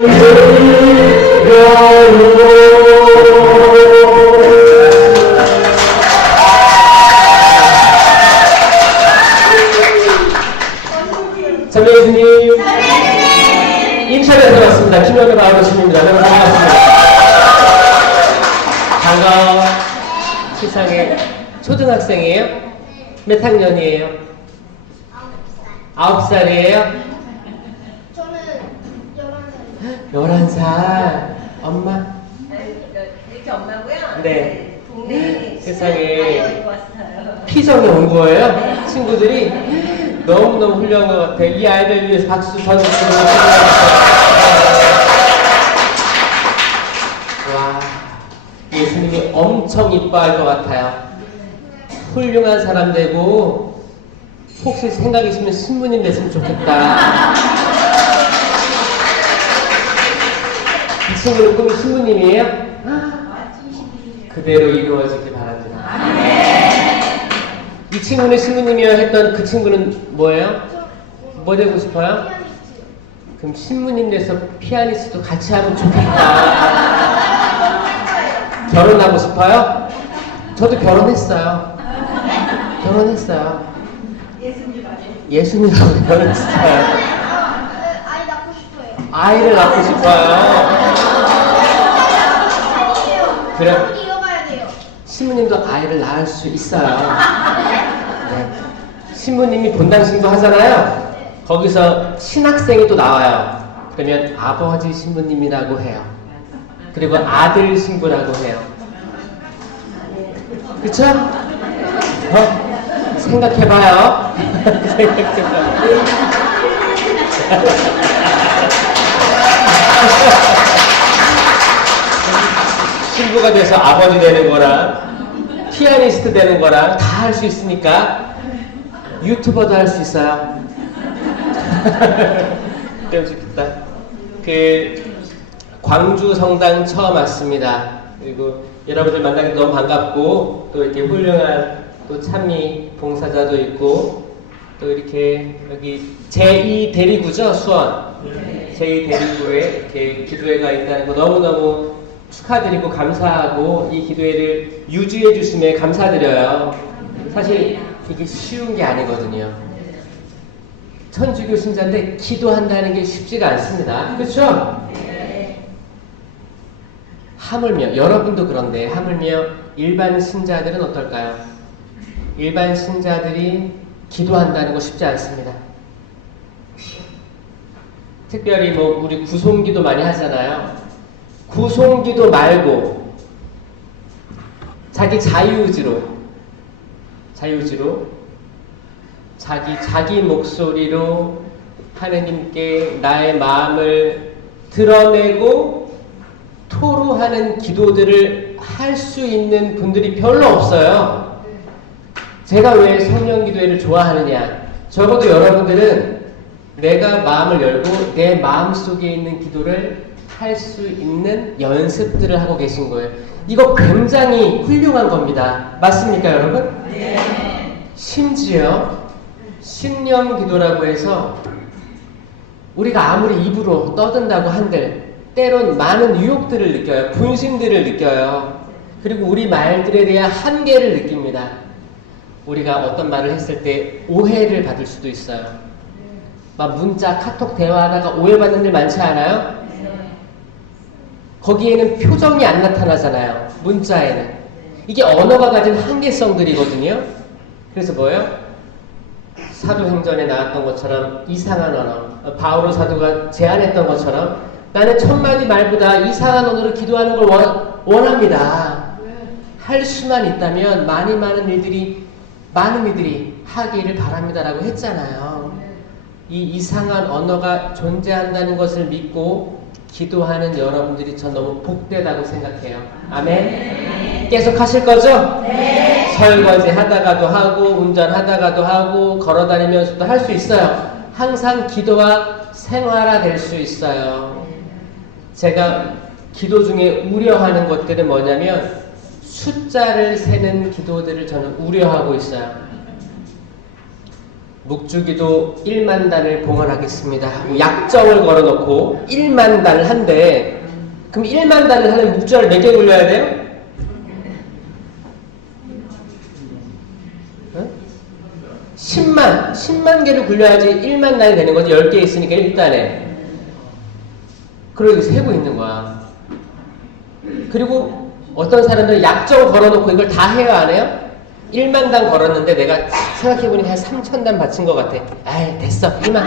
선배 예수님, 인천에서 왔습니다. 김현우 바우로신입니다. 여러분 반갑습니다. 반가워. 세상에 초등학생이에요? 몇 학년이에요? 9살이에요? 저는 11살이에요. 11살. 엄마? 이렇게 엄마고요. 네. 동네 세상에 아이고 왔어요. 피성에 온 거예요? 친구들이 너무너무 훌륭한 것 같아요. 이 아이들 위해서 박수 쳐주시고. 와, 예수님이 엄청 이뻐할 것 같아요. 훌륭한 사람 되고, 혹시 생각 있으면 신부님 됐으면 좋겠다. 이 친구는 꿈이 신부님이에요? 그대로 이루어지길 바랍니다. 이 친구는 신부님이요 했던 그 친구는 뭐예요? 뭐 되고 싶어요? 피아니스트. 그럼 신부님 돼서 피아니스트도 같이 하면 좋겠다. 결혼하고 싶어요? 저도 결혼했어요. 예수님하고 결혼했어요. 아이 낳고 싶어요. 아이를 낳고 싶어요. 그래. 가문이 이어가야 돼요. 신부님도 아이를 낳을 수 있어요. 네. 신부님이 본당신부 하잖아요. 거기서 신학생이 또 나와요. 그러면 아버지 신부님이라고 해요. 그리고 아들 신부라고 해요. 그쵸? 생각해봐요. 생각해봐요. 신부가 돼서 아버지 되는 거랑 피아니스트 되는 거랑 다 할 수 있으니까 유튜버도 할 수 있어요. 그럼 좋겠다. 광주 성당 처음 왔습니다. 그리고 여러분들 만나게 너무 반갑고, 또 이렇게 훌륭한 또 찬미 봉사자도 있고, 또 이렇게 여기 제2 대리구죠, 수원. 제2 대리구에 이렇게 기도회가 있다는 거 너무너무 축하드리고 감사하고, 이 기도회를 유지해 주심에 감사드려요. 사실 이게 쉬운 게 아니거든요. 천주교 신자인데 기도한다는 게 쉽지가 않습니다. 그렇죠? 하물며 여러분도 그런데 하물며 일반 신자들은 어떨까요? 일반 신자들이 기도한다는 거 쉽지 않습니다. 특별히 뭐 우리 구송기도 많이 하잖아요. 구송기도 말고 자기 자유의지로 자기 목소리로 하느님께 나의 마음을 드러내고 토로하는 기도들을 할 수 있는 분들이 별로 없어요. 제가 왜 성령 기도회를 좋아하느냐? 적어도 여러분들은 내가 마음을 열고 내 마음 속에 있는 기도를 할 수 있는 연습들을 하고 계신 거예요. 이거 굉장히 훌륭한 겁니다. 맞습니까, 여러분? 네. 심지어 신령 기도라고 해서 우리가 아무리 입으로 떠든다고 한들 때론 많은 유혹들을 느껴요. 분심들을 느껴요. 그리고 우리 말들에 대한 한계를 느낍니다. 우리가 어떤 말을 했을 때 오해를 받을 수도 있어요. 막 문자, 카톡 대화하다가 오해받는 일 많지 않아요? 거기에는 표정이 안 나타나잖아요. 문자에는. 이게 언어가 가진 한계성들이거든요. 그래서 뭐예요? 사도행전에 나왔던 것처럼 이상한 언어, 바오로 사도가 제안했던 것처럼 나는 1000마디 말보다 이상한 언어로 기도하는 걸 원합니다. 할 수만 있다면 많은 이들이 하기를 바랍니다라고 했잖아요. 이 이상한 언어가 존재한다는 것을 믿고 기도하는 여러분들이 전 너무 복되다고 생각해요. 아멘? 계속 하실 거죠? 네. 설거지 하다가도 하고, 운전하다가도 하고, 걸어다니면서도 할 수 있어요. 항상 기도가 생활화될 수 있어요. 제가 기도 중에 우려하는 것들은 뭐냐면 숫자를 세는 기도들을 저는 우려하고 있어요. 묵주기도 1만 단을 봉헌하겠습니다. 약정을 걸어놓고 1만 단을 한대. 그럼 1만 단을 하는 묵주를 몇 개 굴려야 돼요? 10만 개를 굴려야지 1만 단이 되는 거지. 10개 있으니까 1단에. 그러고 세고 있는 거야. 그리고 어떤 사람들은 약정 걸어놓고 이걸 다 해요, 안 해요? 1만 단 걸었는데 내가 생각해보니까 한 3천 단 바친 것 같아. 아이, 됐어. 1만.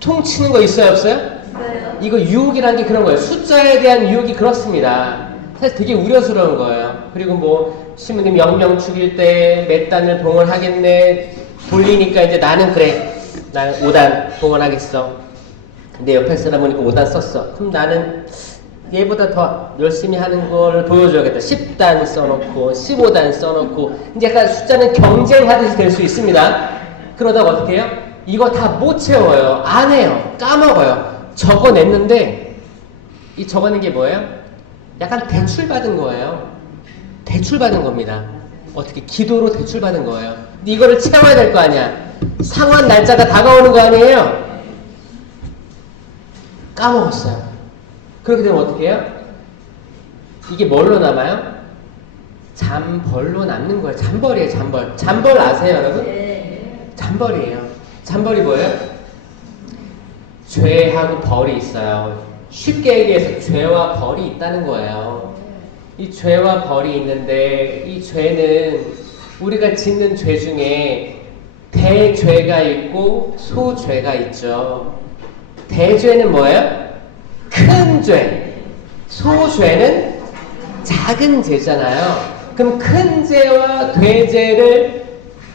퉁치는 거 있어요, 없어요? 있어요. 이거 유혹이라는 게 그런 거예요. 숫자에 대한 유혹이 그렇습니다. 사실 되게 우려스러운 거예요. 그리고 뭐 신부님 영명 죽일 때 몇 단을 봉헌하겠네. 돌리니까 이제 나는 그래. 나는 5단 봉헌하겠어. 근데 옆에 사람 보니까 5단 썼어. 그럼 나는 얘보다 더 열심히 하는 걸 보여줘야겠다. 10단 써놓고 15단 써놓고 이제 약간 숫자는 경쟁하듯이 될 수 있습니다. 그러다가 어떻게 해요? 이거 다 못 채워요. 안 해요. 까먹어요. 적어냈는데 이 적어낸 게 뭐예요? 약간 대출받은 거예요. 대출받은 겁니다. 어떻게 기도로 대출받은 거예요. 근데 이거를 채워야 될 거 아니야. 상환 날짜가 다가오는 거 아니에요? 까먹었어요. 그렇게 되면 어떻게 해요? 이게 뭘로 남아요? 잠벌로 남는 거예요. 잠벌이에요, 잠벌. 잠벌 아세요, 여러분? 네. 잠벌이에요. 잠벌이 뭐예요? 죄하고 벌이 있어요. 쉽게 얘기해서 죄와 벌이 있다는 거예요. 이 죄와 벌이 있는데 이 죄는 우리가 짓는 죄 중에 대죄가 있고 소죄가 있죠. 대죄는 뭐예요? 큰 죄. 소죄는 작은 죄잖아요. 그럼 큰 죄와 대죄를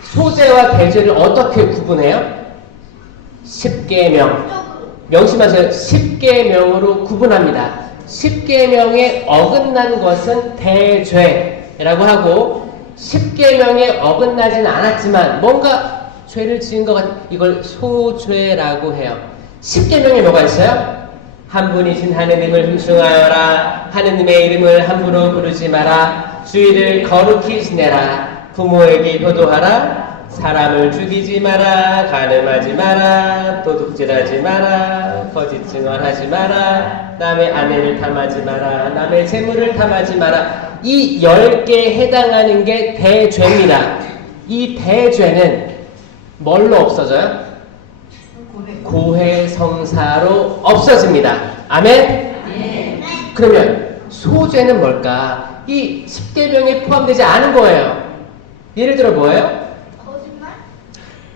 소죄와 대죄를 어떻게 구분해요? 10계명. 명심하세요. 10계명으로 구분합니다. 10계명에 어긋난 것은 대죄라고 하고 10계명에 어긋나진 않았지만 뭔가 죄를 지은 것 같은 이걸 소죄라고 해요. 10계명에 뭐가 있어요? 한 분이신 하느님을 흠숭하여라. 하느님의 이름을 함부로 부르지 마라. 주의를 거룩히 지내라. 부모에게 효도하라. 사람을 죽이지 마라. 간음하지 마라. 도둑질하지 마라. 거짓 증언하지 마라. 남의 아내를 탐하지 마라. 남의 재물을 탐하지 마라. 이 10개에 해당하는 게 대죄입니다. 이 대죄는 뭘로 없어져요? 고해성사로 없어집니다. 아멘? 네. 그러면 소죄는 뭘까? 이 10계명에 포함되지 않은 거예요. 예를 들어 뭐예요? 거짓말?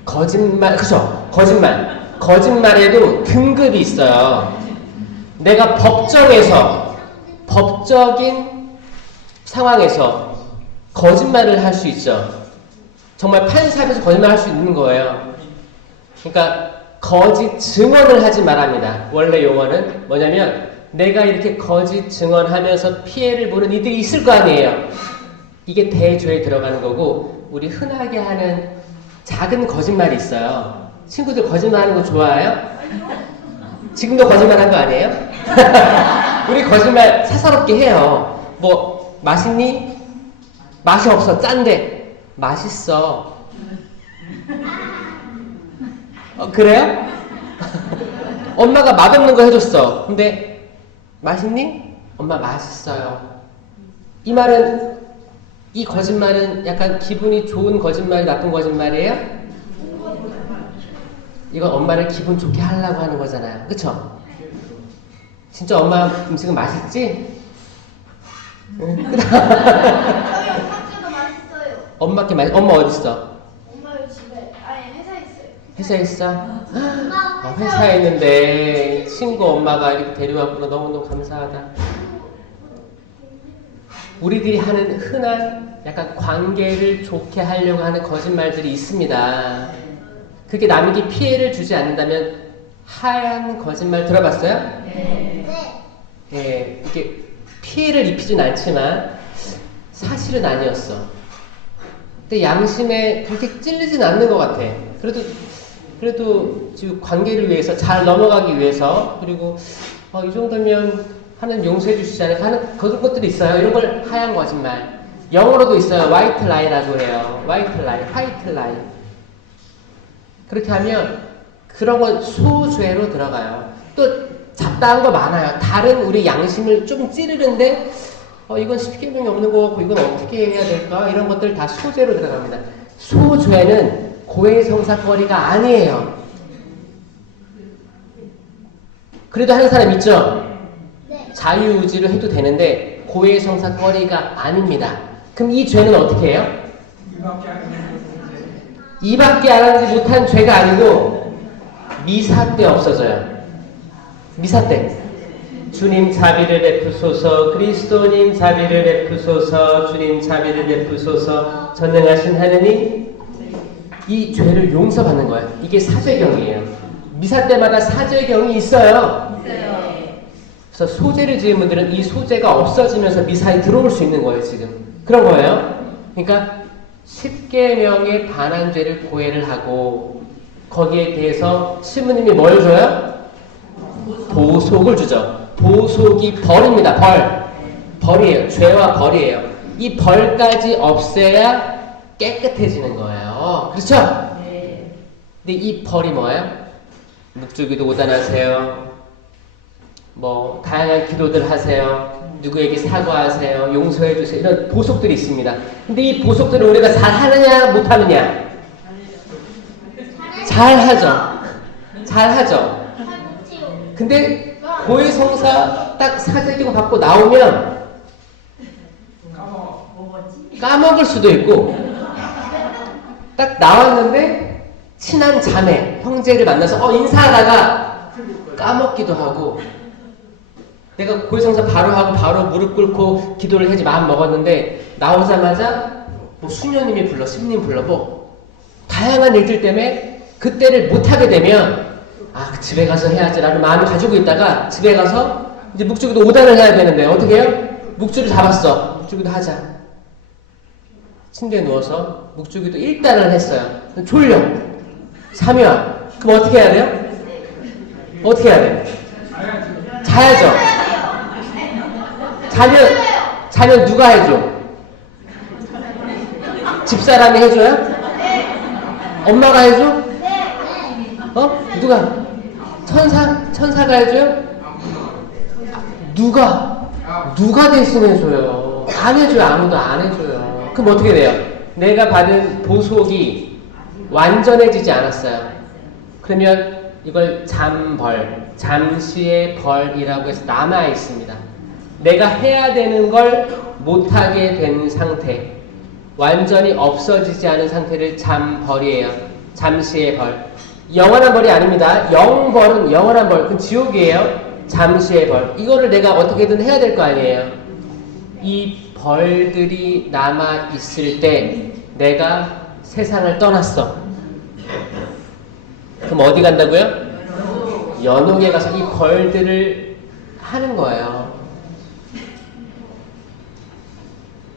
거짓말, 그죠? 거짓말. 거짓말에도 등급이 있어요. 내가 법적인 상황에서 거짓말을 할 수 있죠. 정말 판사 앞에서 거짓말 할 수 있는 거예요. 그러니까 거짓 증언을 하지 말합니다. 원래 용어는 뭐냐면 내가 이렇게 거짓 증언하면서 피해를 보는 이들이 있을 거 아니에요. 이게 대죄에 들어가는 거고 우리 흔하게 하는 작은 거짓말이 있어요. 친구들 거짓말하는 거 좋아해요? 지금도 거짓말한 거 아니에요? 우리 거짓말 사사롭게 해요. 뭐 맛있니? 맛이 없어. 짠데 맛있어. 그래요? 엄마가 맛없는 거 해줬어. 근데 맛있니? 엄마 맛있어요. 이 말은 이 거짓말은 약간 기분이 좋은 거짓말이 나쁜 거짓말이에요? 이건 엄마를 기분 좋게 하려고 하는 거잖아요. 그쵸? 진짜 엄마 음식은 맛있지? 저희 엄마께도 맛있어요. 엄마께 맛있. 엄마 어디 있어? 엄마 집에 아니 회사에 있어요. 회사에 있어? 엄마 회사에 있는데 친구 엄마가 이렇게 데려와서 너무너무 감사하다. 우리들이 하는 흔한 약간 관계를 좋게 하려고 하는 거짓말들이 있습니다. 그게 남에게 피해를 주지 않는다면 하얀 거짓말 들어봤어요? 네. 네. 예, 이게 피해를 입히진 않지만 사실은 아니었어. 근데 양심에 그렇게 찔리진 않는 것 같아. 그래도 지금 관계를 위해서 잘 넘어가기 위해서 그리고 이 정도면 하나님 용서해 주시지 않을까 하는 그런 것들이 있어요. 이런 걸 하얀 거짓말. 영어로도 있어요. 화이트 라이라고 해요. 화이트 라이, 화이트 라이. 그렇게 하면 그런 건 소죄로 들어가요. 또 잡다한 거 많아요. 다른 우리 양심을 좀 찌르는데 이건 십계명이 없는 거 같고 이건 어떻게 해야 될까? 이런 것들 다 소죄로 들어갑니다. 소죄는 고해성사거리가 아니에요. 그래도 하는 사람 있죠? 네. 자유의지로 해도 되는데 고해성사거리가 아닙니다. 그럼 이 죄는 어떻게 해요? 이밖에 안 하지 못한 죄가 아니고 미사 때 없어져요. 미사 때. 주님 자비를 베푸소서, 그리스도님 자비를 베푸소서, 주님 자비를 베푸소서, 전능하신 하느님, 이 죄를 용서받는 거예요. 이게 사죄경이에요. 미사 때마다 사죄경이 있어요. 그래서 소죄를 지은 분들은 이 소죄가 없어지면서 미사에 들어올 수 있는 거예요, 지금. 그런 거예요. 그러니까 십계명에 반한 죄를 고해를 하고 거기에 대해서 신부님이 뭘 줘요? 보속을 주죠. 보속이 벌입니다. 벌이에요. 죄와 벌이에요. 이 벌까지 없애야 깨끗해지는 거예요. 그렇죠? 네. 근데 이 벌이 뭐예요? 묵주기도 5단 하세요. 뭐 다양한 기도들 하세요. 누구에게 사과하세요. 용서해 주세요. 이런 보속들이 있습니다. 근데 이 보속들을 우리가 잘 하느냐 못 하느냐? 잘 하죠. 잘 하죠. 잘못지요. 근데 고해성사 딱 사죄경 받고 나오면 까먹을 수도 있고 딱 나왔는데 친한 자매, 형제를 만나서 인사하다가 까먹기도 하고 내가 고해성사 바로 하고 바로 무릎 꿇고 기도를 해지 마음 먹었는데 나오자마자 뭐 수녀님이 불러, 스님 불러 뭐 다양한 일들 때문에 그때를 못하게 되면 집에 가서 해야지라는 마음을 가지고 있다가 집에 가서 이제 묵주기도 5단을 해야 되는데 어떻게 해요? 묵주를 잡았어. 묵주기도 하자. 침대에 누워서 묵주기도 1단을 했어요. 졸려. 3화. 그럼 어떻게 해야 돼요? 어떻게 해야 돼요? 자야죠. 자면 누가 해줘? 집사람이 해줘요? 엄마가 해줘? 누가? 천사가 해줘요? 누가 대신 해줘요? 안 해줘요. 아무도 안 해줘요. 그럼 어떻게 돼요? 내가 받은 보속이 완전해지지 않았어요. 그러면 이걸 잠벌, 잠시의 벌이라고 해서 남아 있습니다. 내가 해야 되는 걸 못하게 된 상태, 완전히 없어지지 않은 상태를 잠벌이에요. 잠시의 벌. 영원한 벌이 아닙니다. 영벌은 영원한 벌. 그건 지옥이에요. 잠시의 벌. 이거를 내가 어떻게든 해야 될 거 아니에요. 이 벌들이 남아 있을 때 내가 세상을 떠났어. 그럼 어디 간다고요? 연옥에 가서 이 벌들을 하는 거예요.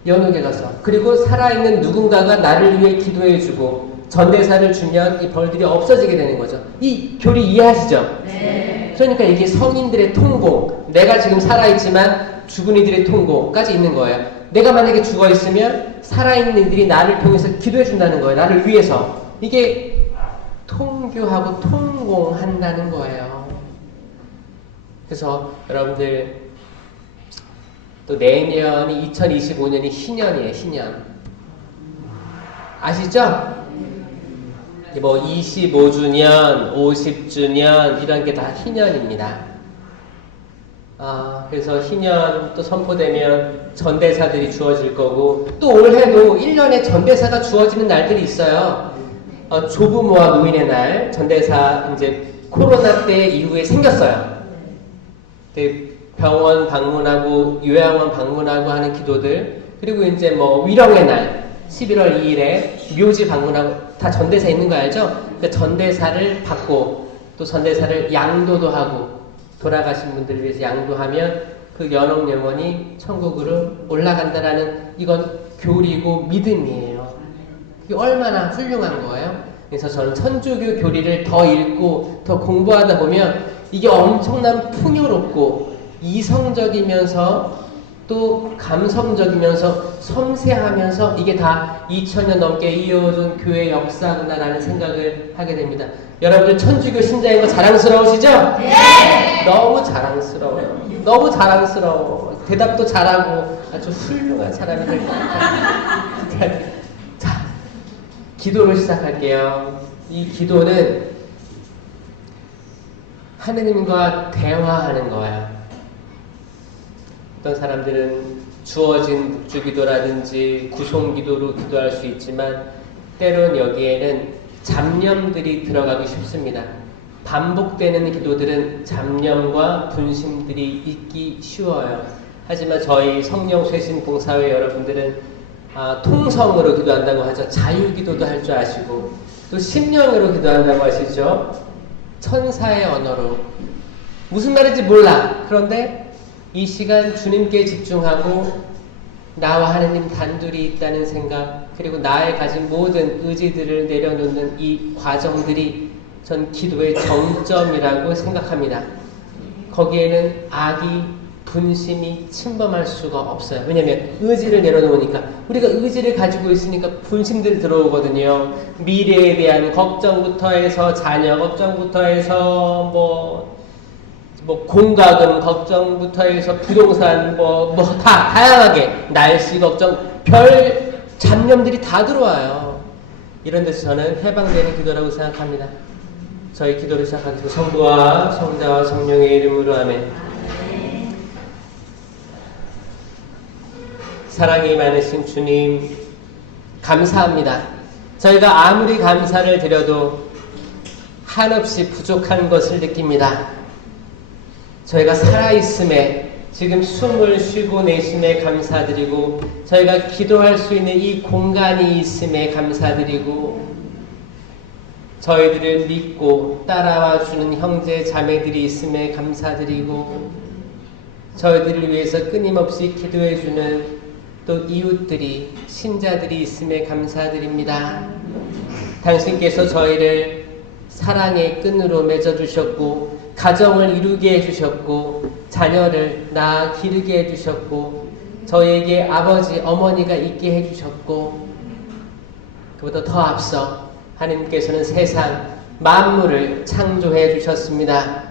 연옥에 가서. 그리고 살아있는 누군가가 나를 위해 기도해주고 전대사를 주면 이 벌들이 없어지게 되는 거죠. 이 교리 이해하시죠? 네. 그러니까 이게 성인들의 통공, 내가 지금 살아있지만 죽은 이들의 통공까지 있는 거예요. 내가 만약에 죽어있으면 살아있는 이들이 나를 통해서 기도해준다는 거예요. 나를 위해서. 이게 통교하고 통공한다는 거예요. 그래서 여러분들 또 내년이 2025년이 희년이에요. 희년. 아시죠? 뭐 25주년, 50주년 이런 게 다 희년입니다. 그래서 희년 또 선포되면 전대사들이 주어질 거고 또 올해도 1년에 전대사가 주어지는 날들이 있어요. 조부모와 노인의 날 전대사 이제 코로나 때 이후에 생겼어요. 병원 방문하고 요양원 방문하고 하는 기도들 그리고 이제 뭐 위령의 날 11월 2일에 묘지 방문하고 다 전대사 있는 거 알죠? 그러니까 전대사를 받고 또 전대사를 양도도 하고 돌아가신 분들을 위해서 양도하면 그 연옥 영혼이 천국으로 올라간다라는 이건 교리고 믿음이에요. 그게 얼마나 훌륭한 거예요? 그래서 저는 천주교 교리를 더 읽고 더 공부하다 보면 이게 엄청난 풍요롭고 이성적이면서 또 감성적이면서 섬세하면서 이게 다 2000년 넘게 이어온 교회 역사구나라는 생각을 하게 됩니다. 여러분들 천주교 신자인 거 자랑스러우시죠? 네! 너무 자랑스러워요. 너무 자랑스러워. 대답도 잘하고 아주 훌륭한 사람이 될 것 같아요. 자, 기도를 시작할게요. 이 기도는 하느님과 대화하는 거예요. 어떤 사람들은 주어진 묵주기도라든지 구송기도로 기도할 수 있지만 때론 여기에는 잡념들이 들어가기 쉽습니다. 반복되는 기도들은 잡념과 분심들이 있기 쉬워요. 하지만 저희 성령쇄신 봉사회 여러분들은 통성으로 기도한다고 하죠. 자유기도도 할 줄 아시고 또 심령으로 기도한다고 하시죠. 천사의 언어로. 무슨 말인지 몰라. 그런데 이 시간 주님께 집중하고 나와 하느님 단둘이 있다는 생각, 그리고 나의 가진 모든 의지들을 내려놓는 이 과정들이 전 기도의 정점이라고 생각합니다. 거기에는 악이, 분심이 침범할 수가 없어요. 왜냐하면 의지를 내려놓으니까, 우리가 의지를 가지고 있으니까 분심들 들어오거든요. 미래에 대한 걱정부터 해서 자녀 걱정부터 해서 뭐 공과금 걱정부터 해서 부동산 다 다양하게 날씨 걱정, 별 잡념들이 다 들어와요. 이런 데서 저는 해방되는 기도라고 생각합니다. 저희 기도를 시작하겠습니다. 성부와 성자와 성령의 이름으로 아멘. 사랑이 많으신 주님, 감사합니다. 저희가 아무리 감사를 드려도 한없이 부족한 것을 느낍니다. 저희가 살아있음에, 지금 숨을 쉬고 내쉬에 감사드리고, 저희가 기도할 수 있는 이 공간이 있음에 감사드리고, 저희들을 믿고 따라와 주는 형제 자매들이 있음에 감사드리고, 저희들을 위해서 끊임없이 기도해 주는 또 이웃들이, 신자들이 있음에 감사드립니다. 당신께서 저희를 사랑의 끈으로 맺어주셨고, 가정을 이루게 해주셨고, 자녀를 낳아 기르게 해주셨고, 저에게 아버지, 어머니가 있게 해주셨고, 그보다 더 앞서 하나님께서는 세상 만물을 창조해 주셨습니다.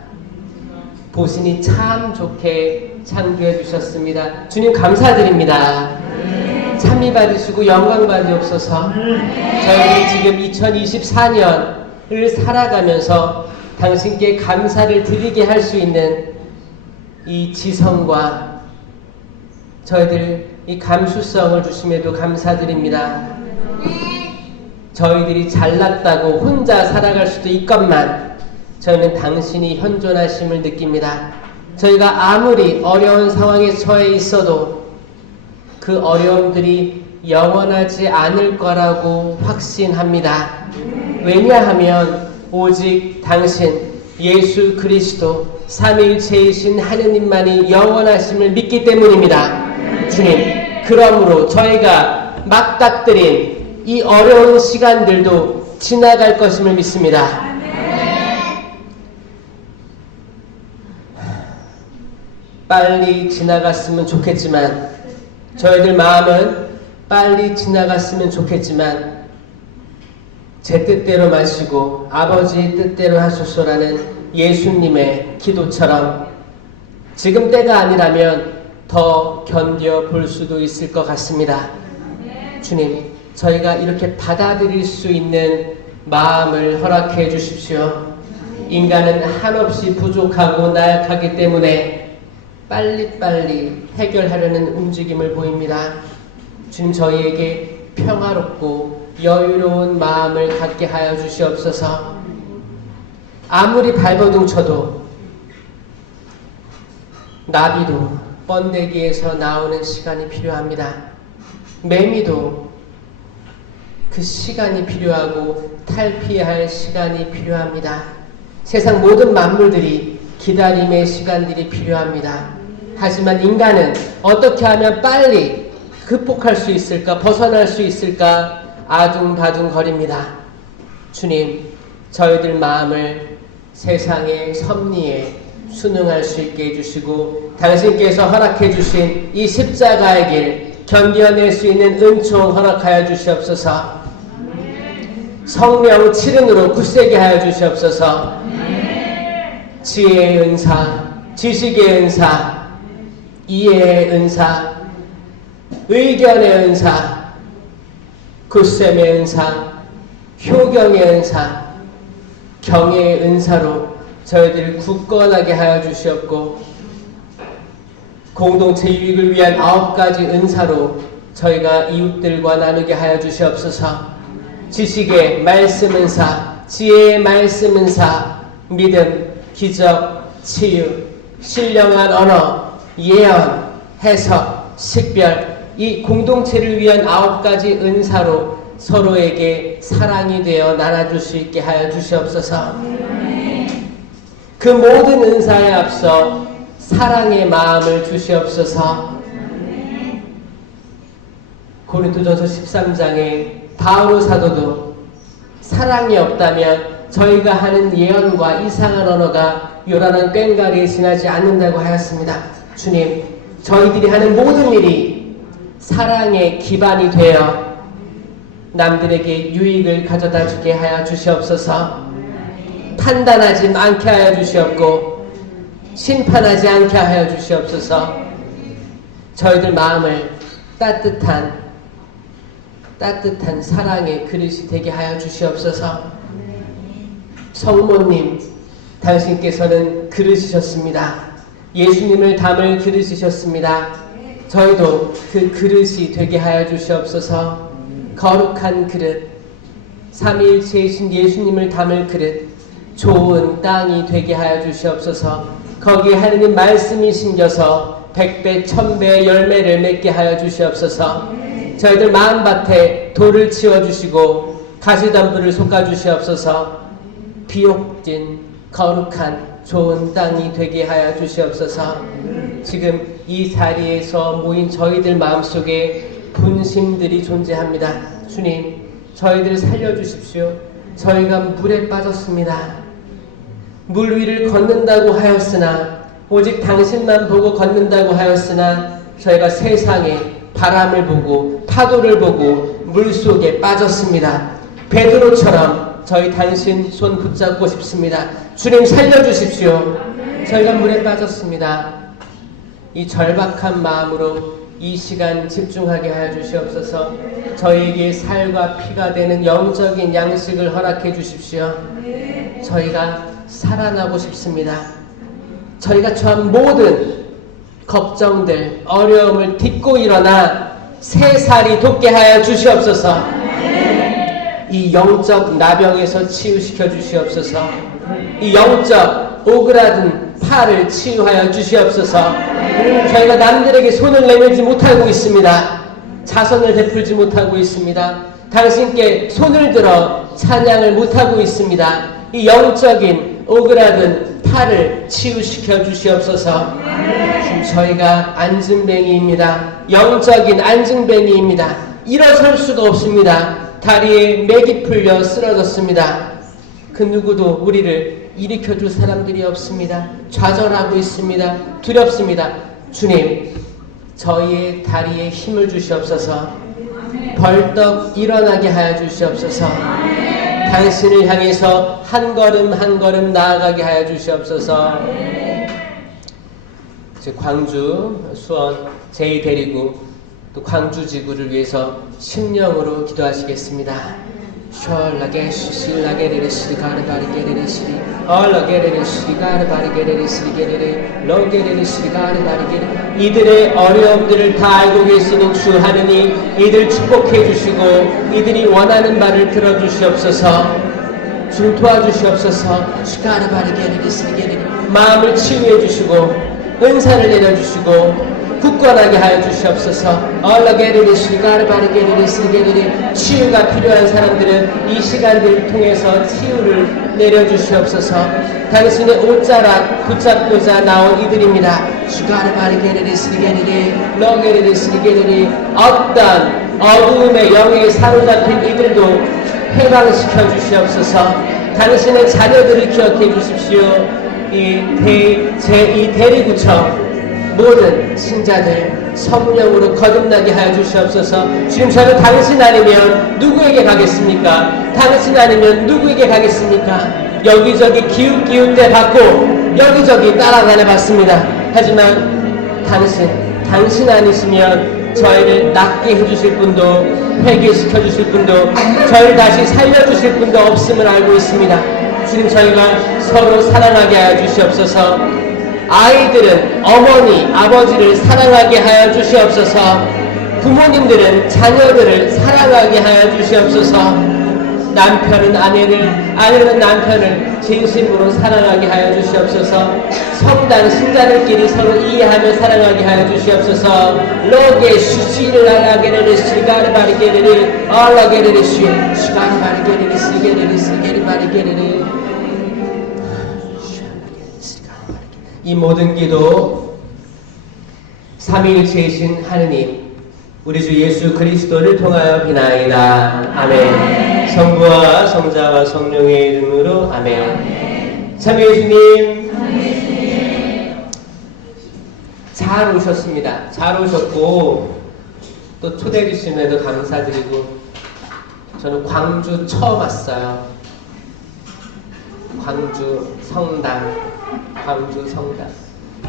보시니 참 좋게 창조해 주셨습니다. 주님 감사드립니다. 찬미 받으시고 영광 받으옵소서. 저희들이 지금 2024년을 살아가면서 당신께 감사를 드리게 할 수 있는 이 지성과 저희들 이 감수성을 주심에도 감사드립니다. 저희들이 잘났다고 혼자 살아갈 수도 있건만 저희는 당신이 현존하심을 느낍니다. 저희가 아무리 어려운 상황에 처해 있어도 그 어려움들이 영원하지 않을 거라고 확신합니다. 왜냐하면 오직 당신 예수 그리스도 삼위일체이신 하느님만이 영원하심을 믿기 때문입니다. 주님, 그러므로 저희가 맞닥뜨린 이 어려운 시간들도 지나갈 것임을 믿습니다. 빨리 지나갔으면 좋겠지만, 저희들 마음은 빨리 지나갔으면 좋겠지만, 제 뜻대로 마시고 아버지의 뜻대로 하소서라는 예수님의 기도처럼 지금 때가 아니라면 더 견뎌볼 수도 있을 것 같습니다. 주님, 저희가 이렇게 받아들일 수 있는 마음을 허락해 주십시오. 인간은 한없이 부족하고 나약하기 때문에 빨리빨리 해결하려는 움직임을 보입니다. 주님, 저희에게 평화롭고 여유로운 마음을 갖게 하여 주시옵소서. 아무리 발버둥 쳐도 나비도 번데기에서 나오는 시간이 필요합니다. 매미도 그 시간이 필요하고 탈피할 시간이 필요합니다. 세상 모든 만물들이 기다림의 시간들이 필요합니다. 하지만 인간은 어떻게 하면 빨리 극복할 수 있을까, 벗어날 수 있을까 아둥바둥 거립니다. 주님, 저희들 마음을 세상의 섭리에 순응할 수 있게 해주시고 당신께서 허락해 주신 이 십자가의 길 견뎌낼 수 있는 은총 허락하여 주시옵소서. 성령 7은으로 굳세게 하여 주시옵소서. 지혜의 은사, 지식의 은사, 이해의 은사, 의견의 은사, 굳셈의 은사, 효경의 은사, 경애의 은사로 저희들을 굳건하게 하여 주시옵고 공동체 유익을 위한 9가지 은사로 저희가 이웃들과 나누게 하여 주시옵소서. 지식의 말씀 은사, 지혜의 말씀 은사, 믿음, 기적, 치유, 신령한 언어, 예언, 해석, 식별, 이 공동체를 위한 9가지 은사로 서로에게 사랑이 되어 나눠줄 수 있게 하여 주시옵소서. 그 모든 은사에 앞서 사랑의 마음을 주시옵소서. 고린도전서 13장에 바울 사도도 사랑이 없다면 저희가 하는 예언과 이상한 언어가 요란한 꽹과리에 지나지 않는다고 하였습니다. 주님, 저희들이 하는 모든 일이 사랑의 기반이 되어 남들에게 유익을 가져다 주게 하여 주시옵소서. 판단하지 않게 하여 주시옵고 심판하지 않게 하여 주시옵소서. 저희들 마음을 따뜻한 사랑의 그릇이 되게 하여 주시옵소서. 성모님, 당신께서는 그릇이셨습니다. 예수님을 담을 그릇이셨습니다. 저희도 그 그릇이 되게 하여 주시옵소서. 거룩한 그릇, 삼위일체이신 예수님을 담을 그릇, 좋은 땅이 되게 하여 주시옵소서. 거기에 하느님 말씀이 심겨서 100배, 1000배의 열매를 맺게 하여 주시옵소서. 저희들 마음밭에 돌을 치워주시고 가시덤불을 솎아주시옵소서. 비옥진 거룩한 좋은 땅이 되게 하여 주시옵소서. 지금 이 자리에서 모인 저희들 마음속에 분심들이 존재합니다. 주님, 저희들 살려주십시오. 저희가 물에 빠졌습니다. 물 위를 걷는다고 하였으나 오직 당신만 보고 걷는다고 하였으나 저희가 세상에 바람을 보고 파도를 보고 물속에 빠졌습니다. 베드로처럼 저희 당신 손 붙잡고 싶습니다. 주님, 살려주십시오. 저희가 물에 빠졌습니다. 이 절박한 마음으로 이 시간 집중하게 하여 주시옵소서. 저희에게 살과 피가 되는 영적인 양식을 허락해 주십시오. 저희가 살아나고 싶습니다. 저희가 처한 모든 걱정들, 어려움을 딛고 일어나 새 살이 돋게 하여 주시옵소서. 이 영적 나병에서 치유시켜 주시옵소서. 이 영적 오그라든 팔을 치유하여 주시옵소서. 저희가 남들에게 손을 내밀지 못하고 있습니다. 자선을 베풀지 못하고 있습니다. 당신께 손을 들어 찬양을 못하고 있습니다. 이 영적인 오그라든 팔을 치유시켜 주시옵소서. 지금 저희가 안증뱅이입니다. 영적인 안증뱅이입니다. 일어설 수가 없습니다. 다리에 맥이 풀려 쓰러졌습니다. 그 누구도 우리를 일으켜줄 사람들이 없습니다. 좌절하고 있습니다. 두렵습니다. 주님, 저희의 다리에 힘을 주시옵소서. 벌떡 일어나게 하여 주시옵소서. 당신을 향해서 한 걸음 한 걸음 나아가게 하여 주시옵소서. 광주, 수원, 제2대리구 또 광주 지구를 위해서 심령으로 기도하시겠습니다. 이들의 어려움들을 다 알고 계시는 주 하느님, 이들 축복해 주시고 이들이 원하는 바를 들어주시옵소서. 주 도와주시옵소서. 마음을 치유해 주시고 은사를 내려주시고 굳건하게 하여 주시옵소서. 치유가 필요한 사람들은 이 시간들을 통해서 치유를 내려주시옵소서. 당신의 옷자락 붙잡고자 나온 이들입니다. 어떤 어두움의 영에 사로잡힌 이들도 해방시켜 주시옵소서. 당신의 자녀들을 기억해 주십시오. 제2 대리구청 모든 신자들 성령으로 거듭나게 하여 주시옵소서. 지금 저는 당신 아니면 누구에게 가겠습니까? 당신 아니면 누구에게 가겠습니까? 여기저기 기웃기웃대 받고 여기저기 따라다녀 봤습니다. 하지만 당신 아니시면 저희를 낫게 해주실 분도 회개시켜 주실 분도 저희를 다시 살려주실 분도 없음을 알고 있습니다. 지금 저희가 서로 사랑하게 하여 주시옵소서. 아이들은 어머니, 아버지를 사랑하게 하여 주시옵소서. 부모님들은 자녀들을 사랑하게 하여 주시옵소서. 남편은 아내는 남편을 진심으로 사랑하게 하여 주시옵소서. 성당 신자들끼리 서로 이해하며 사랑하게 하여 주시옵소서. 로게 슈시를 알아게르르 시가르 바리게르르 알라게르르 시가르 바리게르르 시게르르 바리게르르. 이 모든 기도 삼위일체이신 하느님 우리 주 예수 그리스도를 통하여 비나이다. 아멘. 성부와 성자와 성령의 이름으로 아멘. 참 예수님 잘 오셨습니다. 잘 오셨고 또 초대해 주심에도 감사드리고 저는 광주 처음 왔어요. 광주 성당.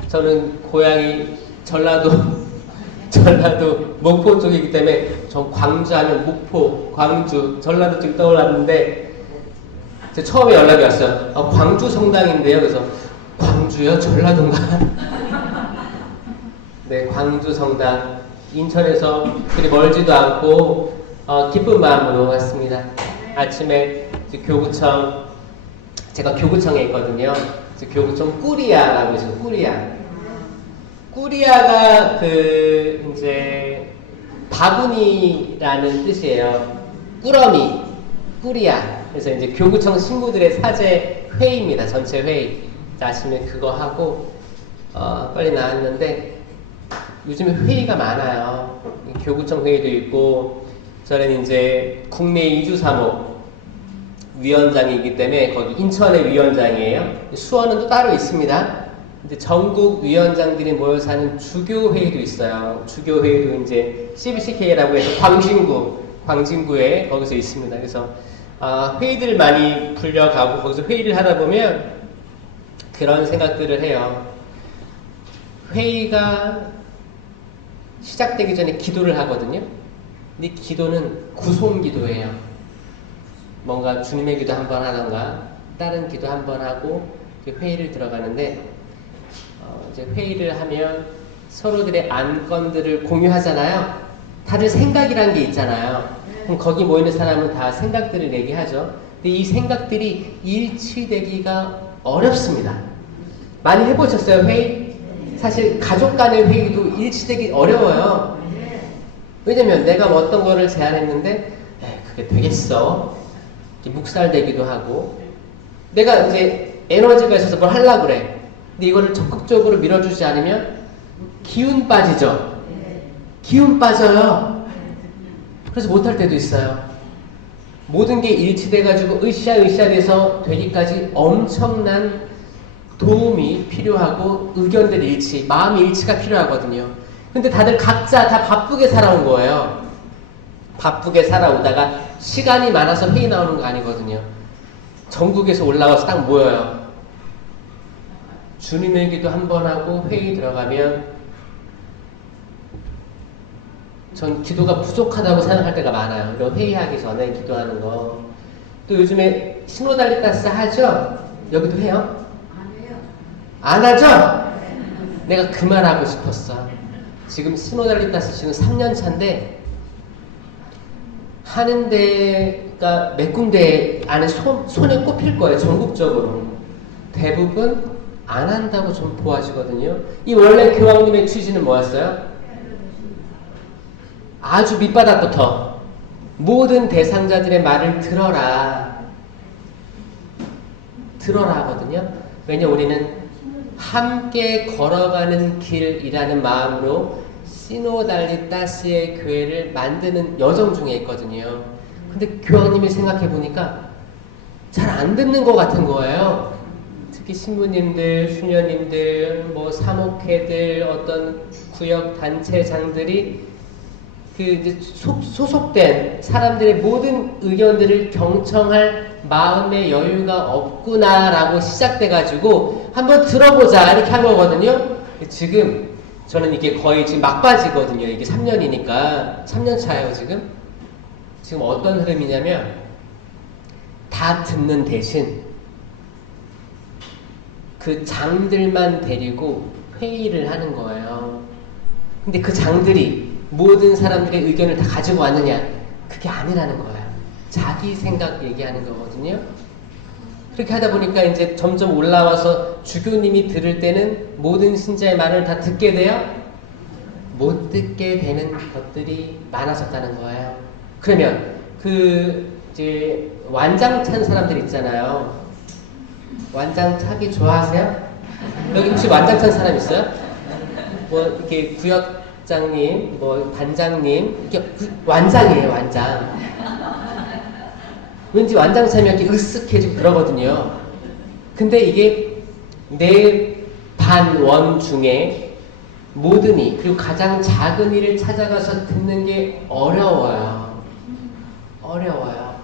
저는 고향이 전라도 목포 쪽이기 때문에 전 광주하면 목포, 광주, 전라도 쪽 떠올랐는데 처음에 연락이 왔어요. 광주 성당인데요. 그래서 광주요? 전라도인가? 네, 광주 성당. 인천에서 그리 멀지도 않고 기쁜 마음으로 왔습니다. 아침에 교구청, 제가 교구청에 있거든요. 교구청 꾸리아라고 있어요. 꾸리아가 이제 바구니라는 뜻이에요. 꾸러미, 꾸리아. 그래서 이제 교구청 신부들의 사제 회의입니다. 전체 회의. 아침에 그거 하고 빨리 나왔는데 요즘에 회의가 많아요. 교구청 회의도 있고 저는 이제 국내 이주사목 위원장이기 때문에 거기 인천의 위원장이에요. 수원은 또 따로 있습니다. 근데 전국 위원장들이 모여서 하는 주교회의도 있어요. 주교회의도 이제 CBCK라고 해서 광진구에 거기서 있습니다. 그래서 회의들을 많이 불려가고 거기서 회의를 하다 보면 그런 생각들을 해요. 회의가 시작되기 전에 기도를 하거든요. 근데 기도는 구송기도예요. 뭔가 주님의 기도 한번 하던가 다른 기도 한번 하고 회의를 들어가는데 이제 회의를 하면 서로들의 안건들을 공유하잖아요. 다들 생각이란 게 있잖아요. 그럼 거기 모이는 사람은 다 생각들을 얘기하죠. 근데 이 생각들이 일치되기가 어렵습니다. 많이 해보셨어요, 회의? 사실 가족 간의 회의도 일치되기 어려워요. 왜냐면 내가 어떤 거를 제안했는데 그게 되겠어? 묵살되기도 하고 내가 이제 에너지가 있어서 뭘 하려고 그래. 근데 이거를 적극적으로 밀어주지 않으면 기운 빠지죠. 기운 빠져요. 그래서 못할 때도 있어요. 모든 게 일치돼가지고 으쌰으쌰돼서 되기까지 엄청난 도움이 필요하고 의견들 일치, 마음 일치가 필요하거든요. 근데 다들 각자 다 바쁘게 살아온 거예요. 바쁘게 살아오다가 시간이 많아서 회의 나오는 거 아니거든요. 전국에서 올라와서 딱 모여요. 주님의 기도 한 번 하고 회의 들어가면 전 기도가 부족하다고 생각할 때가 많아요. 이런 회의하기 전에 기도하는 거. 또 요즘에 시노달리타스 하죠? 여기도 해요? 안 하죠? 내가 그 말 하고 싶었어. 지금 시노달리타스 지금 3년 차인데 하는 데가 몇 군데 안에 손에 꼽힐 거예요. 전국적으로. 대부분 안 한다고 좀 보아지거든요. 이 원래 교황님의 취지는 뭐였어요? 아주 밑바닥부터 모든 대상자들의 말을 들어라 하거든요. 왜냐 우리는 함께 걸어가는 길이라는 마음으로 시노달리타스의 교회를 만드는 여정 중에 있거든요. 근데 교황님이 생각해 보니까 잘 안 듣는 것 같은 거예요. 특히 신부님들, 수녀님들, 뭐 사목회들, 어떤 구역 단체장들이 그 이제 소속된 사람들의 모든 의견들을 경청할 마음의 여유가 없구나라고 시작돼가지고 한번 들어보자 이렇게 한 거거든요. 지금 저는 이게 거의 지금 막바지거든요. 이게 3년이니까 3년 차예요 지금. 지금 어떤 흐름이냐면 다 듣는 대신 그 장들만 데리고 회의를 하는 거예요. 근데 그 장들이 모든 사람들의 의견을 다 가지고 왔느냐? 그게 아니라는 거예요. 자기 생각 얘기하는 거거든요. 그렇게 하다 보니까 이제 점점 올라와서 주교님이 들을 때는 모든 신자의 말을 다 듣게 돼요? 못 듣게 되는 것들이 많아졌다는 거예요. 그러면 그 이제 완장 찬 사람들 있잖아요. 완장 차기 좋아하세요? 여기 혹시 완장 찬 사람 있어요? 뭐 이렇게 구역장님, 뭐 반장님, 이게 완장이에요, 완장. 왠지 완장 차면 이렇게 으쓱해지고 그러거든요. 근데 이게 내 반원 중에 모든 이 그리고 가장 작은 이를 찾아가서 듣는 게 어려워요. 어려워요.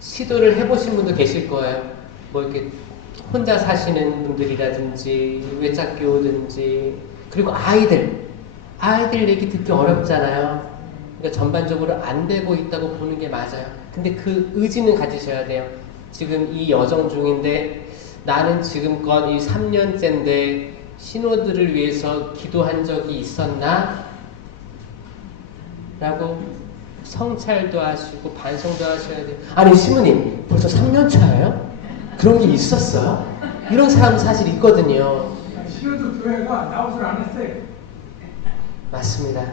시도를 해보신 분도 계실 거예요. 뭐 이렇게 혼자 사시는 분들이라든지 외짝기 오든지 그리고 아이들 얘기 듣기 어렵잖아요. 그러니까 전반적으로 안 되고 있다고 보는 게 맞아요. 근데 그 의지는 가지셔야 돼요. 지금 이 여정 중인데 나는 지금껏 이 3년째인데 신호들을 위해서 기도한 적이 있었나? 라고 성찰도 하시고 반성도 하셔야 돼요. 아니 신부님 벌써 3년 차예요? 그런 게 있었어요? 이런 사람 사실 있거든요. 신호도 교회가 나웃을 안 했어요. 맞습니다.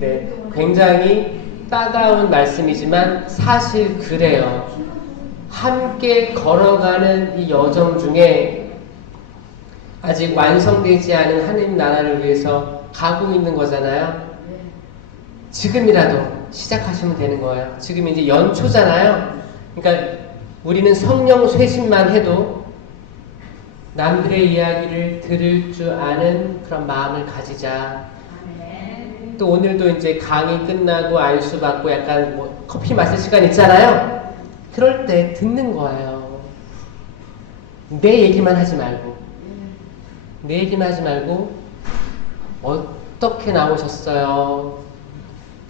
네, 굉장히 따가운 말씀이지만 사실 그래요. 함께 걸어가는 이 여정 중에 아직 완성되지 않은 하느님 나라를 위해서 가고 있는 거잖아요. 지금이라도 시작하시면 되는 거예요. 지금 이제 연초잖아요. 그러니까 우리는 성령 쇄신만 해도 남들의 이야기를 들을 줄 아는 그런 마음을 가지자. 또 오늘도 이제 강의 끝나고 안수 받고 약간 뭐 커피 마실 시간 있잖아요. 그럴 때 듣는 거예요. 내 얘기만 하지 말고 어떻게 나오셨어요?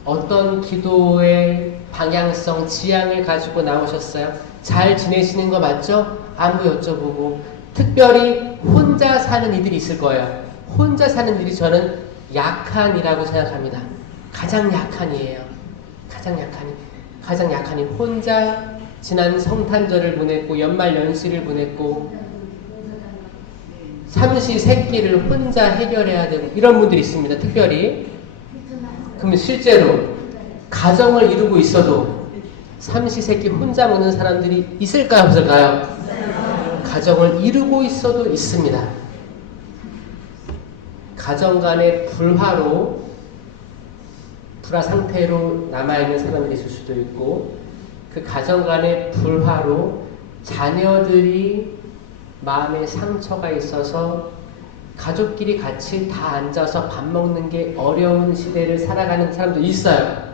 어떤 기도의 방향성, 지향을 가지고 나오셨어요? 잘 지내시는 거 맞죠? 안부 여쭤보고 특별히 혼자 사는 이들이 있을 거예요. 혼자 사는 일이 저는 약한이라고 생각합니다. 가장 약한이에요. 가장 약한이 혼자 지난 성탄절을 보냈고 연말 연시를 보냈고 삼시세끼를 혼자 해결해야 되고 이런 분들이 있습니다. 특별히 그러면 실제로 가정을 이루고 있어도 삼시세끼 혼자 먹는 사람들이 있을까요? 없을까요? 가정을 이루고 있어도 있습니다. 가정 간의 불화 상태로 남아있는 사람들이 있을 수도 있고 그 가정 간의 불화로 자녀들이 마음에 상처가 있어서 가족끼리 같이 다 앉아서 밥 먹는 게 어려운 시대를 살아가는 사람도 있어요.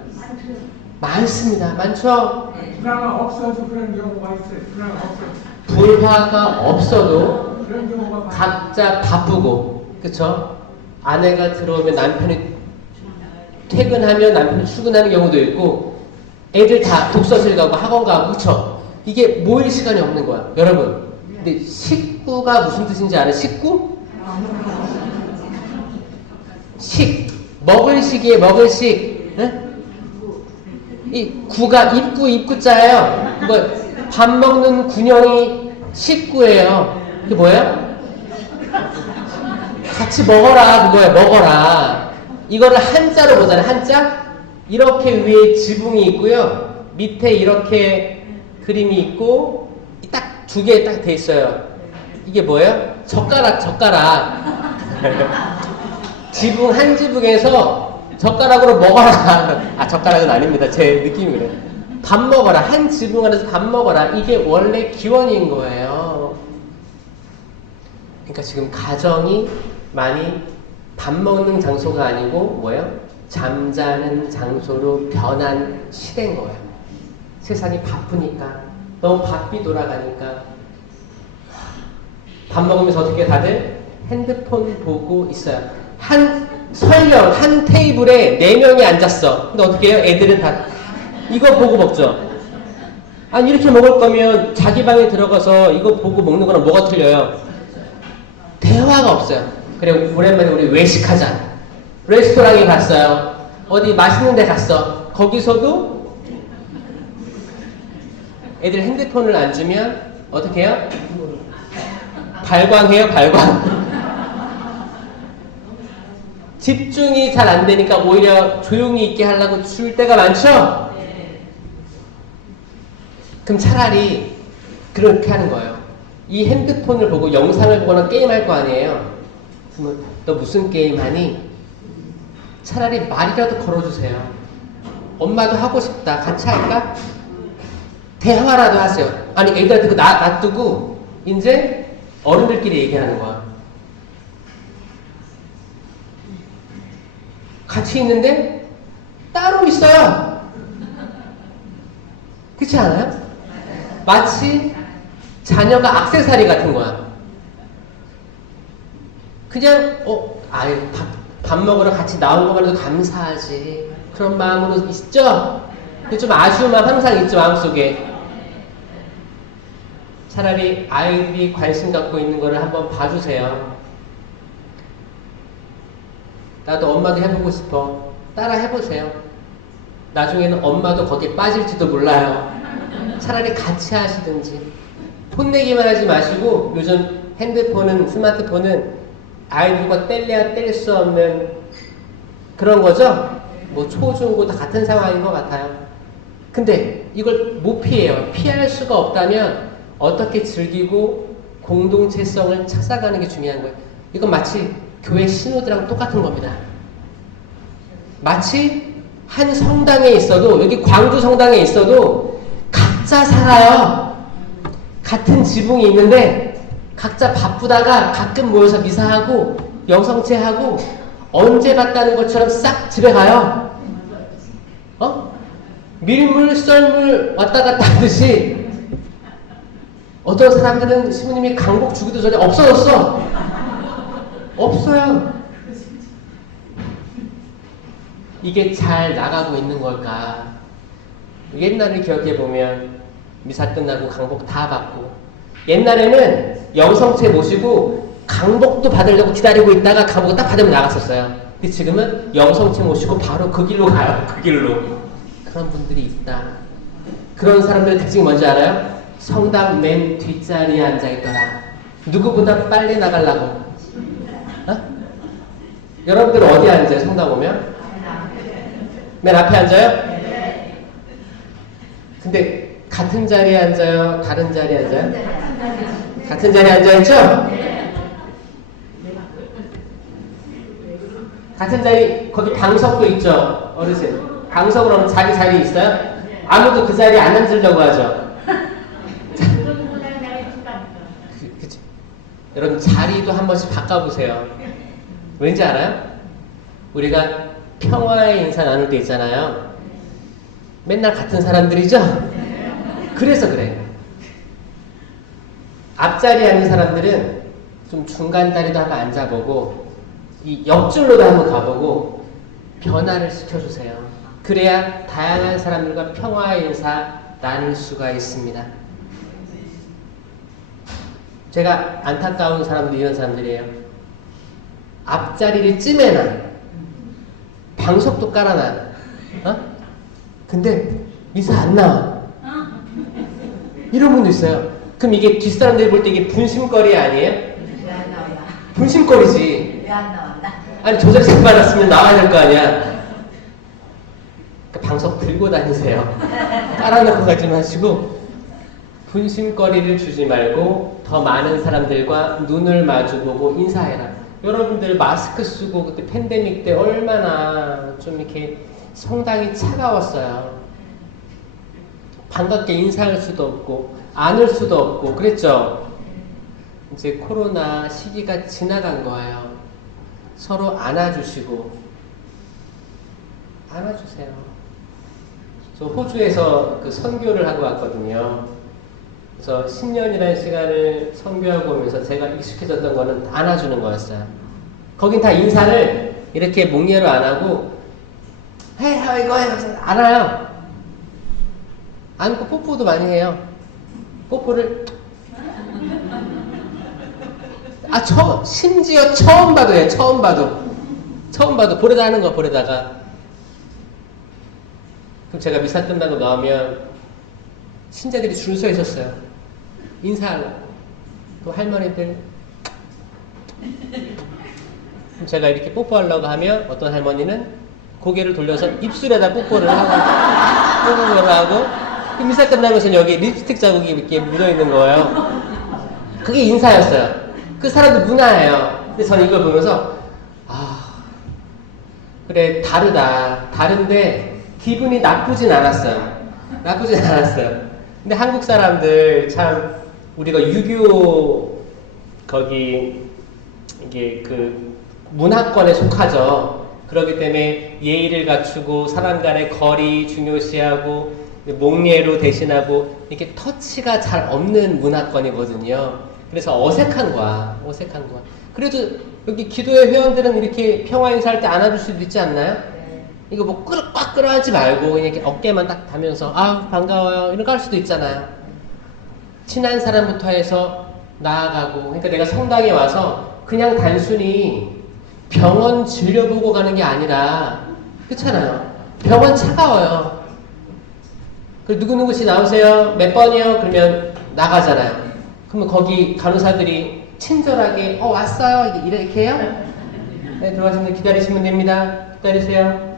많습니다. 많죠? 불화가 없어도 그런 경우가 있어요. 불화가 없어도. 불화가 없어도 그런 경우가 많아요. 각자 바쁘고, 그쵸? 아내가 들어오면 남편이 퇴근하면 남편이 출근하는 경우도 있고, 애들 다 독서실 가고 학원 가고, 그쵸? 이게 모일 시간이 없는 거야, 여러분. 근데 식구가 무슨 뜻인지 알아요? 식구? 먹을 식이에요, 먹을 식. 네? 이 구가 입구자예요. 뭐 밥 먹는 군형이 식구예요. 그게 뭐예요? 같이 먹어라, 그거예요. 먹어라. 이거를 한자로 보잖아요. 한자? 이렇게 위에 지붕이 있고요. 밑에 이렇게 그림이 있고 딱 두 개 딱 돼 있어요. 이게 뭐예요? 젓가락. 지붕 한 지붕에서 젓가락으로 먹어라. 아, 젓가락은 아닙니다. 제 느낌이 그래요. 밥 먹어라. 한 지붕 안에서 밥 먹어라. 이게 원래 기원인 거예요. 그러니까 지금 가정이 많이 밥 먹는 장소가 아니고 뭐예요? 잠자는 장소로 변한 시대인 거예요. 세상이 바쁘니까, 너무 바삐 돌아가니까. 밥 먹으면서 어떻게 다들 핸드폰 보고 있어요. 설령 한 테이블에 4명이 앉았어. 근데 어떻게 해요? 애들은 다 이거 보고 먹죠. 아니, 이렇게 먹을 거면 자기 방에 들어가서 이거 보고 먹는 거랑 뭐가 틀려요? 대화가 없어요. 그래, 오랜만에 우리 외식하자. 레스토랑에 갔어요. 어디 맛있는 데 갔어. 거기서도 애들 핸드폰을 안 주면 어떻게 해요? 발광해요, 발광. 집중이 잘 안 되니까 오히려 조용히 있게 하려고 줄 때가 많죠? 그럼 차라리 그렇게 하는 거예요. 이 핸드폰을 보고 영상을 보거나 게임할 거 아니에요? 그러면 너 무슨 게임 하니? 차라리 말이라도 걸어주세요. 엄마도 하고 싶다. 같이 할까? 대화라도 하세요. 아니, 애들한테 놔두고 이제 어른들끼리 얘기하는 거야. 같이 있는데 따로 있어요. 그렇지 않아요? 마치 자녀가 액세서리 같은 거야. 그냥 밥 먹으러 같이 나온 것만 해도 감사하지. 그런 마음으로 있죠? 근데 좀 아쉬운 마음 항상 있죠, 마음속에. 차라리 아이들이 관심 갖고 있는 거를 한번 봐주세요. 나도 엄마도 해보고 싶어. 따라 해보세요. 나중에는 엄마도 거기에 빠질지도 몰라요. 차라리 같이 하시든지. 혼내기만 하지 마시고, 요즘 핸드폰은, 스마트폰은 아이들과 뗄래야 뗄 수 없는 그런 거죠? 뭐 초중고 다 같은 상황인 것 같아요. 근데 이걸 못 피해요. 피할 수가 없다면 어떻게 즐기고 공동체성을 찾아가는 게 중요한 거예요. 이건 마치 교회 신호들랑 똑같은 겁니다. 마치 한 성당에 있어도, 여기 광주 성당에 있어도 각자 살아요. 같은 지붕이 있는데 각자 바쁘다가 가끔 모여서 미사하고 영성체하고 언제 봤다는 것처럼 싹 집에 가요. 밀물 썰물 왔다 갔다 하듯이. 어떤 사람들은 시부님이 강복 주기도 전에 없어졌어. 없어요. 이게 잘 나가고 있는 걸까? 옛날을 기억해보면 미사 끝나고 강복 다 받고, 옛날에는 영성체 모시고 강복도 받으려고 기다리고 있다가 강복 딱 받으면 나갔었어요. 근데 지금은 영성체 모시고 바로 그 길로 가요. 그 길로. 그런 분들이 있다. 그런 사람들의 특징이 뭔지 알아요? 성당 맨 뒷자리에 앉아있더라. 누구보다 빨리 나가려고. 여러분들 어디 앉아요? 성당 오면? 맨 앞에 앉아요? 근데 같은 자리에 앉아요? 다른 자리에 앉아요? 같은 자리에 앉아있죠? 같은 자리, 거기 방석도 있죠? 어르신. 방석으로 하면 자기 자리 있어요? 아무도 그 자리에 안 앉으려고 하죠? 그치. 여러분, 자리도 한 번씩 바꿔보세요. 왠지 알아요? 우리가 평화의 인사 나눌 때 있잖아요. 맨날 같은 사람들이죠? 그래서 그래. 앞자리에 앉는 사람들은 좀 중간 자리도 한번 앉아보고, 이 옆줄로도 한번 가보고 변화를 시켜주세요. 그래야 다양한 사람들과 평화의 인사 나눌 수가 있습니다. 제가 안타까운 사람들이 이런 사람들이에요. 앞자리를 찜해놔. 방석도 깔아놔. 근데 미사 안 나와. 이런 분도 있어요. 그럼 이게 뒷사람들이 볼 때 이게 분심거리 아니에요? 왜 안 나와? 분심거리지. 왜 안 나온다? 아니, 조작생 받았으면 나와야 될 거 아니야. 그러니까 방석 들고 다니세요. 깔아놓고 가지 마시고 분심거리를 주지 말고 더 많은 사람들과 눈을 마주보고 인사해라. 여러분들 마스크 쓰고 그때 팬데믹 때 얼마나 좀 이렇게 성당이 차가웠어요. 반갑게 인사할 수도 없고 안을 수도 없고 그랬죠. 이제 코로나 시기가 지나간 거예요. 서로 안아주시고 안아주세요. 저 호주에서 그 선교를 하고 왔거든요. 그래서 10년이라는 시간을 선교하고 오면서 제가 익숙해졌던 거는 안아주는 거였어요. 거긴 다 인사를 이렇게 목례로 안 하고 헤이 이거 안아요. 안고 뽀뽀도 많이 해요. 뽀뽀를 심지어 처음 봐도 해요. 처음 봐도 볼에다 하는 거 볼에다가. 그럼 제가 미사 끝나고 나오면 신자들이 줄 서 있었어요. 인사하려고. 그 할머니들. 그럼 제가 이렇게 뽀뽀하려고 하면 어떤 할머니는 고개를 돌려서 입술에다 뽀뽀를 하고 그 미사 끝나면서 여기 립스틱 자국이 이렇게 묻어있는 거예요. 그게 인사였어요. 그 사람들 문화예요. 근데 저는 이걸 보면서 그래 다른데 기분이 나쁘진 않았어요. 근데 한국 사람들 참 우리가 유교 거기 이게 그 문화권에 속하죠. 그렇기 때문에 예의를 갖추고 사람 간의 거리 중요시하고 목례로 대신하고 이렇게 터치가 잘 없는 문화권이거든요. 그래서 어색한 거야. 그래도 여기 기도회 회원들은 이렇게 평화 인사할 때 안아줄 수도 있지 않나요? 이거 뭐 꽉 끌어안지 말고 그냥 이렇게 어깨만 딱 다면서 반가워요 이런 거 할 수도 있잖아요. 친한 사람부터 해서 나아가고. 그러니까 내가 성당에 와서 그냥 단순히 병원 진료보고 가는 게 아니라 그렇잖아요. 병원 차가워요. 그 누구누구씨 나오세요. 몇 번이요? 그러면 나가잖아요. 그러면 거기 간호사들이 친절하게 왔어요 이렇게 해요? 네, 들어가시면 기다리시면 됩니다. 기다리세요.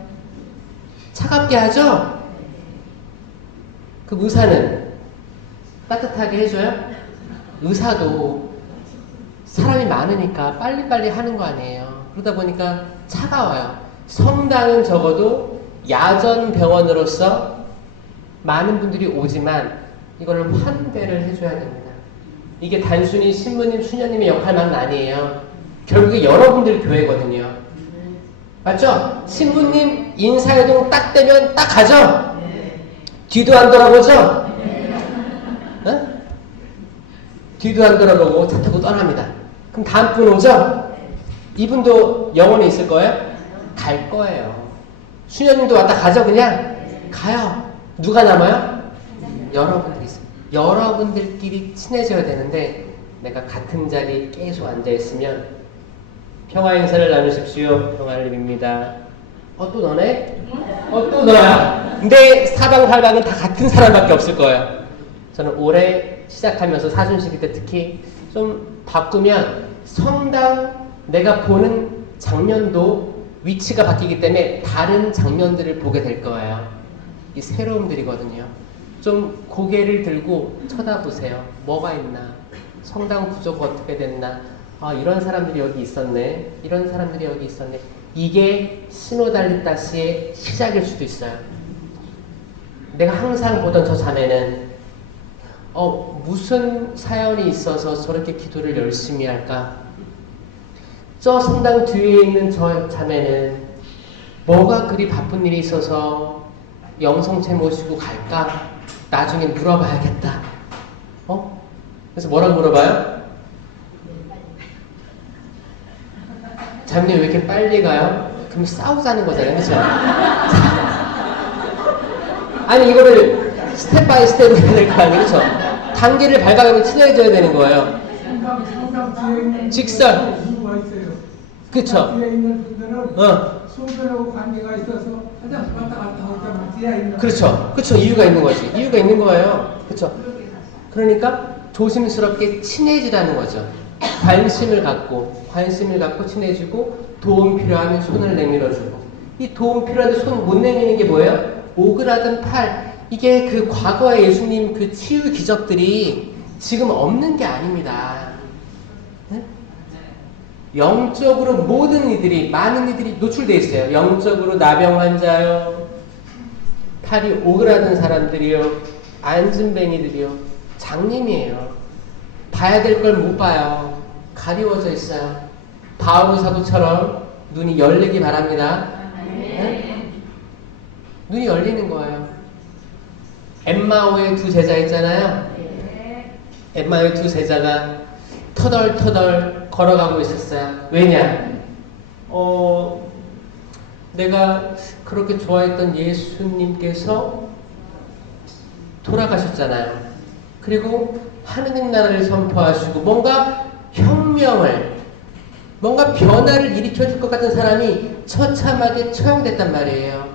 차갑게 하죠? 그 의사는 따뜻하게 해줘요? 의사도 사람이 많으니까 빨리빨리 하는 거 아니에요. 그러다 보니까 차가워요. 성당은 적어도 야전 병원으로서 많은 분들이 오지만 이거를 환대를 해줘야 됩니다. 이게 단순히 신부님, 수녀님의 역할만은 아니에요. 결국에 여러분들 교회거든요. 맞죠? 신부님 인사이동 딱 되면 딱 가죠? 뒤도 안 돌아보죠? 뒤도 안 돌아보고 차 타고 떠납니다. 그럼 다음 분 오죠? 이분도 영원히 있을 거예요? 갈 거예요. 수녀님도 왔다 가죠 그냥? 가요. 누가 남아요? 여러분들이 있어요. 여러분들끼리 친해져야 되는데 내가 같은 자리에 계속 앉아있으면 평화 인사를 나누십시오. 평화를입니다. 또 너네? 또 너야. 근데 사방팔방은 다 같은 사람밖에 없을 거예요. 저는 올해 시작하면서 사순시기 때 특히 좀 바꾸면 성당 내가 보는 장면도 위치가 바뀌기 때문에 다른 장면들을 보게 될 거예요. 이 새로움들이거든요. 좀 고개를 들고 쳐다보세요. 뭐가 있나? 성당 구조가 어떻게 됐나? 이런 사람들이 여기 있었네. 이런 사람들이 여기 있었네. 이게 시노달리다시의 시작일 수도 있어요. 내가 항상 보던 저 자매는 무슨 사연이 있어서 저렇게 기도를 열심히 할까? 저 성당 뒤에 있는 저 자매는 뭐가 그리 바쁜 일이 있어서 영성체 모시고 갈까? 나중에 물어봐야겠다. 그래서 뭐라고 물어봐요? 자매님 왜 이렇게 빨리 가요? 그럼 싸우자는 거잖아요. 그렇죠? 아니 이거를 스텝 바이 스텝으로 해야 될 거 아니에요. 그렇죠? 단계를 밟아가면 친해져야 되는 거예요. 성당 뒤에 있는 직선. 이유가 있어요. 그쵸? 뒤에 있는 분들은 소변하고 관계가 있어서 화장실 왔다 갔다 하자면 뒤에 있는 그렇죠. 이유가 있는 거지. 이유가 있는 거예요. 그렇죠? 그러니까 조심스럽게 친해지라는 거죠. 관심을 갖고 친해지고 도움 필요하면 손을 내밀어주고. 이 도움 필요한데 손 못 내미는 게 뭐예요? 오그라든 팔. 이게 그 과거의 예수님 그 치유 기적들이 지금 없는 게 아닙니다. 네? 영적으로 많은 이들이 노출되어 있어요. 영적으로 나병 환자요, 팔이 오그라든 사람들이요, 안진뱅이들이요, 장님이에요. 봐야 될 걸 못 봐요. 가리워져 있어요. 바울 사도처럼 눈이 열리기 바랍니다. 네? 눈이 열리는 거예요. 엠마오의 두 제자 있잖아요. 엠마오의 두 제자가 터덜터덜 걸어가고 있었어요. 왜냐? 내가 그렇게 좋아했던 예수님께서 돌아가셨잖아요. 그리고 하느님 나라를 선포하시고 뭔가 혁명을, 뭔가 변화를 일으켜줄 것 같은 사람이 처참하게 처형됐단 말이에요.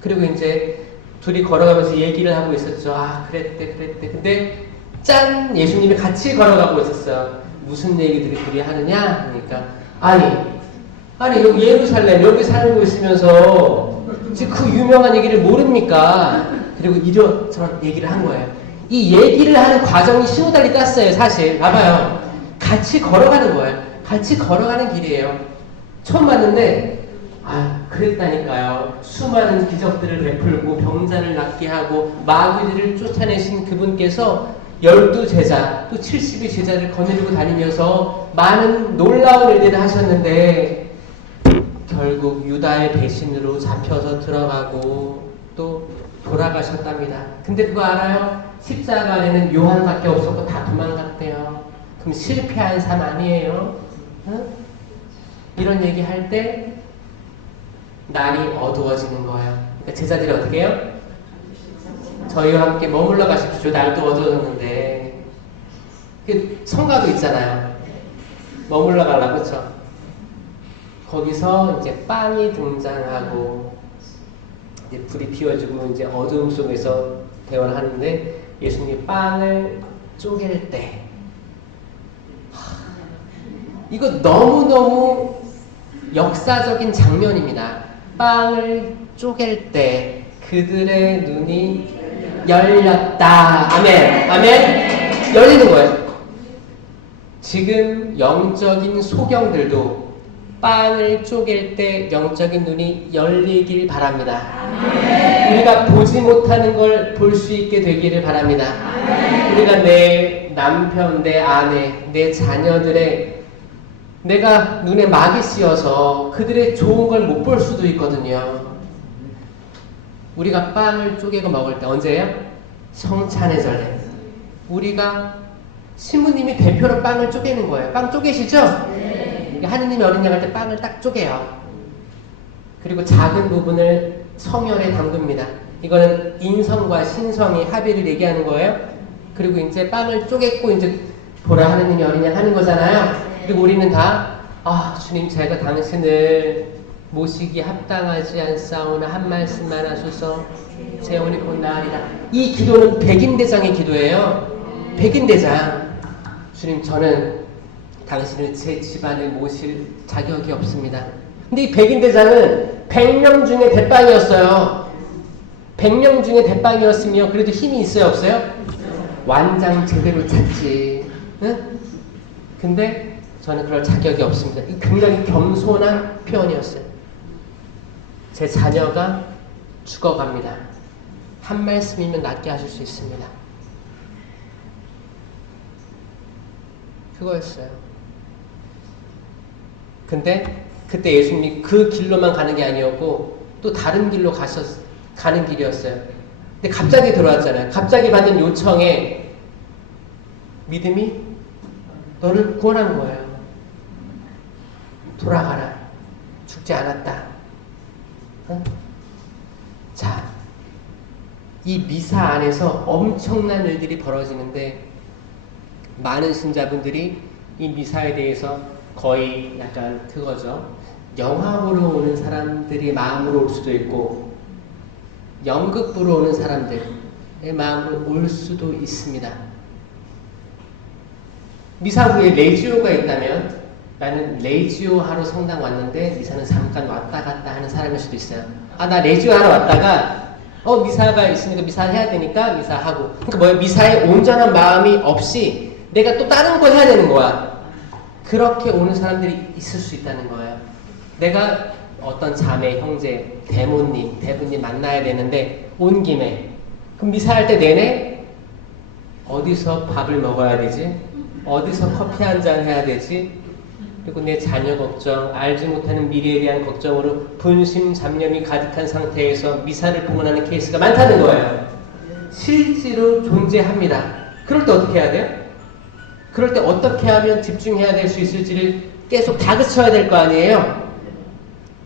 그리고 이제 둘이 걸어가면서 얘기를 하고 있었죠. 아, 그랬대. 근데 짠! 예수님이 같이 걸어가고 있었어요. 무슨 얘기들이 둘이 하느냐? 그러니까 아니 여기 예루살렘 여기 살고 있으면서 지금 그 유명한 얘기를 모릅니까? 그리고 이런저런 얘기를 한 거예요. 이 얘기를 하는 과정이 신호달리 땄어요. 사실 봐봐요. 같이 걸어가는 거예요. 같이 걸어가는 길이에요. 처음 봤는데 그랬다니까요. 수많은 기적들을 베풀고 병자를 낫게 하고 마귀들을 쫓아내신 그분께서 12제자 또 70의 제자를 거느리고 다니면서 많은 놀라운 일들을 하셨는데 결국 유다의 배신으로 잡혀서 들어가고 또 돌아가셨답니다. 근데 그거 알아요? 십자가 안에는 요한밖에 없었고 다 도망갔대요. 그럼 실패한 삶 아니에요? 응? 이런 얘기 할 때 날이 어두워지는 거예요. 그러니까 제자들이 어떻게 해요? 저희와 함께 머물러 가십시오. 날도 어두워졌는데. 그 성가도 있잖아요. 머물러 가려고, 그렇죠? 거기서 이제 빵이 등장하고 이제 불이 피워지고 이제 어두움 속에서 대화를 하는데 예수님이 빵을 쪼갤 때 이거 너무너무 역사적인 장면입니다. 빵을 쪼갤 때 그들의 눈이 열렸다. 아멘. 아멘. 열리는 거예요. 지금 영적인 소경들도 빵을 쪼갤 때 영적인 눈이 열리길 바랍니다. 우리가 보지 못하는 걸 볼 수 있게 되기를 바랍니다. 우리가 내 남편, 내 아내, 내 자녀들의 내가 눈에 막이 씌어서 그들의 좋은 걸 못 볼 수도 있거든요. 우리가 빵을 쪼개고 먹을 때 언제예요? 성찬의 전에. 우리가 신부님이 대표로 빵을 쪼개는 거예요. 빵 쪼개시죠? 네. 하느님이 어린 양 할 때 빵을 딱 쪼개요. 그리고 작은 부분을 성혈에 담급니다. 이거는 인성과 신성이 합의를 얘기하는 거예요. 그리고 이제 빵을 쪼개고 이제 보라 하느님이 어린 양 하는 거잖아요. 그리고 우리는 다 주님 제가 당신을 모시기 합당하지 않사오나 한 말씀만 하소서 재혼이 곧 나으리라. 이 기도는 백인대장의 기도예요. 백인대장. 주님 저는 당신을 제 집안에 모실 자격이 없습니다. 근데 이 백인대장은 100명 중에 대빵이었어요. 100명 중에 대빵이었으며 그래도 힘이 있어요 없어요? 완장 제대로 찾지. 응? 근데 저는 그럴 자격이 없습니다. 이 굉장히 겸손한 표현이었어요. 제 자녀가 죽어갑니다. 한 말씀이면 낫게 하실 수 있습니다. 그거였어요. 근데 그때 예수님이 그 길로만 가는 게 아니었고 또 다른 길로 가는 길이었어요. 근데 갑자기 들어왔잖아요. 갑자기 받은 요청에 믿음이 너를 구원한 거예요. 돌아가라. 죽지 않았다. 어? 자, 이 미사 안에서 엄청난 일들이 벌어지는데 많은 신자분들이 이 미사에 대해서 거의 약간 그거죠. 영화보러 오는 사람들이 마음으로 올 수도 있고 연극 보러 오는 사람들의 마음으로 올 수도 있습니다. 미사 후에 레지오가 있다면 나는 레지오 하러 성당 왔는데 미사는 잠깐 왔다 갔다 하는 사람일 수도 있어요. 나 레지오 하러 왔다가 미사가 있으니까 미사 해야 되니까 미사하고. 그러니까 뭐예요? 미사에 온전한 마음이 없이 내가 또 다른 걸 해야 되는 거야. 그렇게 오는 사람들이 있을 수 있다는 거예요. 내가 어떤 자매, 형제, 대부님 만나야 되는데 온 김에 그럼 미사할 때 내내 어디서 밥을 먹어야 되지? 어디서 커피 한 잔 해야 되지? 그리고 내 자녀 걱정, 알지 못하는 미래에 대한 걱정으로 분심, 잡념이 가득한 상태에서 미사를 봉헌하는 케이스가 많다는 거예요. 실제로 존재합니다. 그럴 때 어떻게 해야 돼요? 그럴 때 어떻게 하면 집중해야 될 수 있을지를 계속 다그쳐야 될 거 아니에요?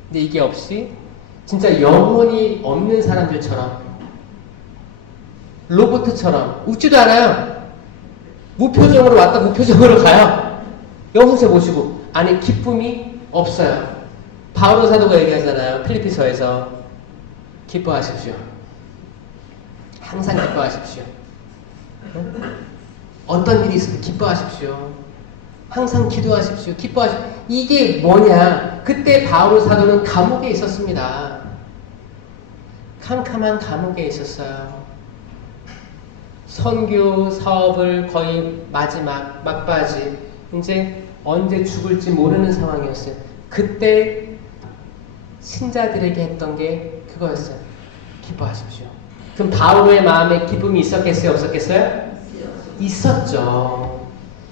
근데 이게 없이 진짜 영혼이 없는 사람들처럼 로봇처럼 웃지도 않아요. 무표정으로 왔다 무표정으로 가요. 영혼세 보시고 안에 기쁨이 없어요. 바오로 사도가 얘기하잖아요. 필리피서에서 기뻐하십시오. 항상 기뻐하십시오. 어떤 일이 있어도 기뻐하십시오. 항상 기도하십시오. 기뻐하십시오. 이게 뭐냐? 그때 바오로 사도는 감옥에 있었습니다. 캄캄한 감옥에 있었어요. 선교 사업을 거의 마지막 막바지, 이제 언제 죽을지 모르는 상황이었어요. 그때 신자들에게 했던 게 그거였어요. 기뻐하십시오. 그럼 바오로의 마음에 기쁨이 있었겠어요? 없었겠어요? 있었죠.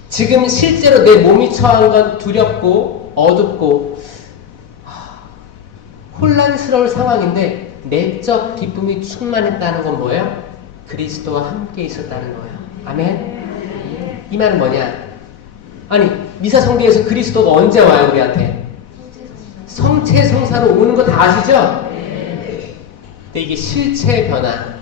지금 실제로 내 몸이 처한 건 두렵고 어둡고 혼란스러울 상황인데 내적 기쁨이 충만했다는 건 뭐예요? 그리스도와 함께 있었다는 거예요. 아멘? 이 말은 뭐냐? 아니, 미사 성대에서 그리스도가 언제 와요, 우리한테? 성체성사로 오는 거 다 아시죠? 근데 이게 실체 변화.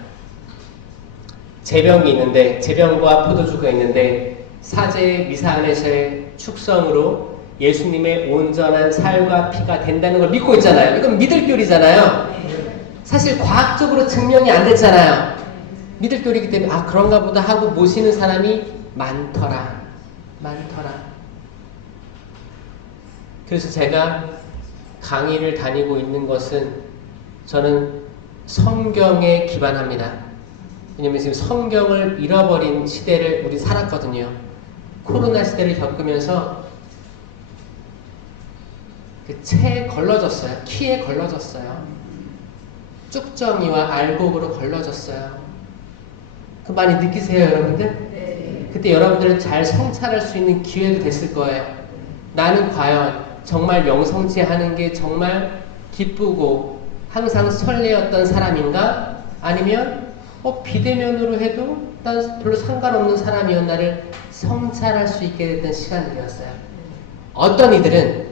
제병이 있는데, 제병과 포도주가 있는데, 사제의 미사 안에서의 축성으로 예수님의 온전한 살과 피가 된다는 걸 믿고 있잖아요. 이건 믿을 교리잖아요. 사실 과학적으로 증명이 안 됐잖아요. 믿을 교리이기 때문에 아 그런가 보다 하고 모시는 사람이 많더라. 그래서 제가 강의를 다니고 있는 것은 저는 성경에 기반합니다. 왜냐면 지금 성경을 잃어버린 시대를 우리 살았거든요. 코로나 시대를 겪으면서 그 체에 걸러졌어요. 키에 걸러졌어요. 쭉정이와 알곡으로 걸러졌어요. 그 많이 느끼세요, 여러분들? 네. 그때 여러분들은 잘 성찰할 수 있는 기회도 됐을 거예요. 나는 과연 정말 명성치 하는 게 정말 기쁘고 항상 설레었던 사람인가? 아니면 비대면으로 해도 난 별로 상관없는 사람이었나를 성찰할 수 있게 됐던 시간들이었어요. 어떤 이들은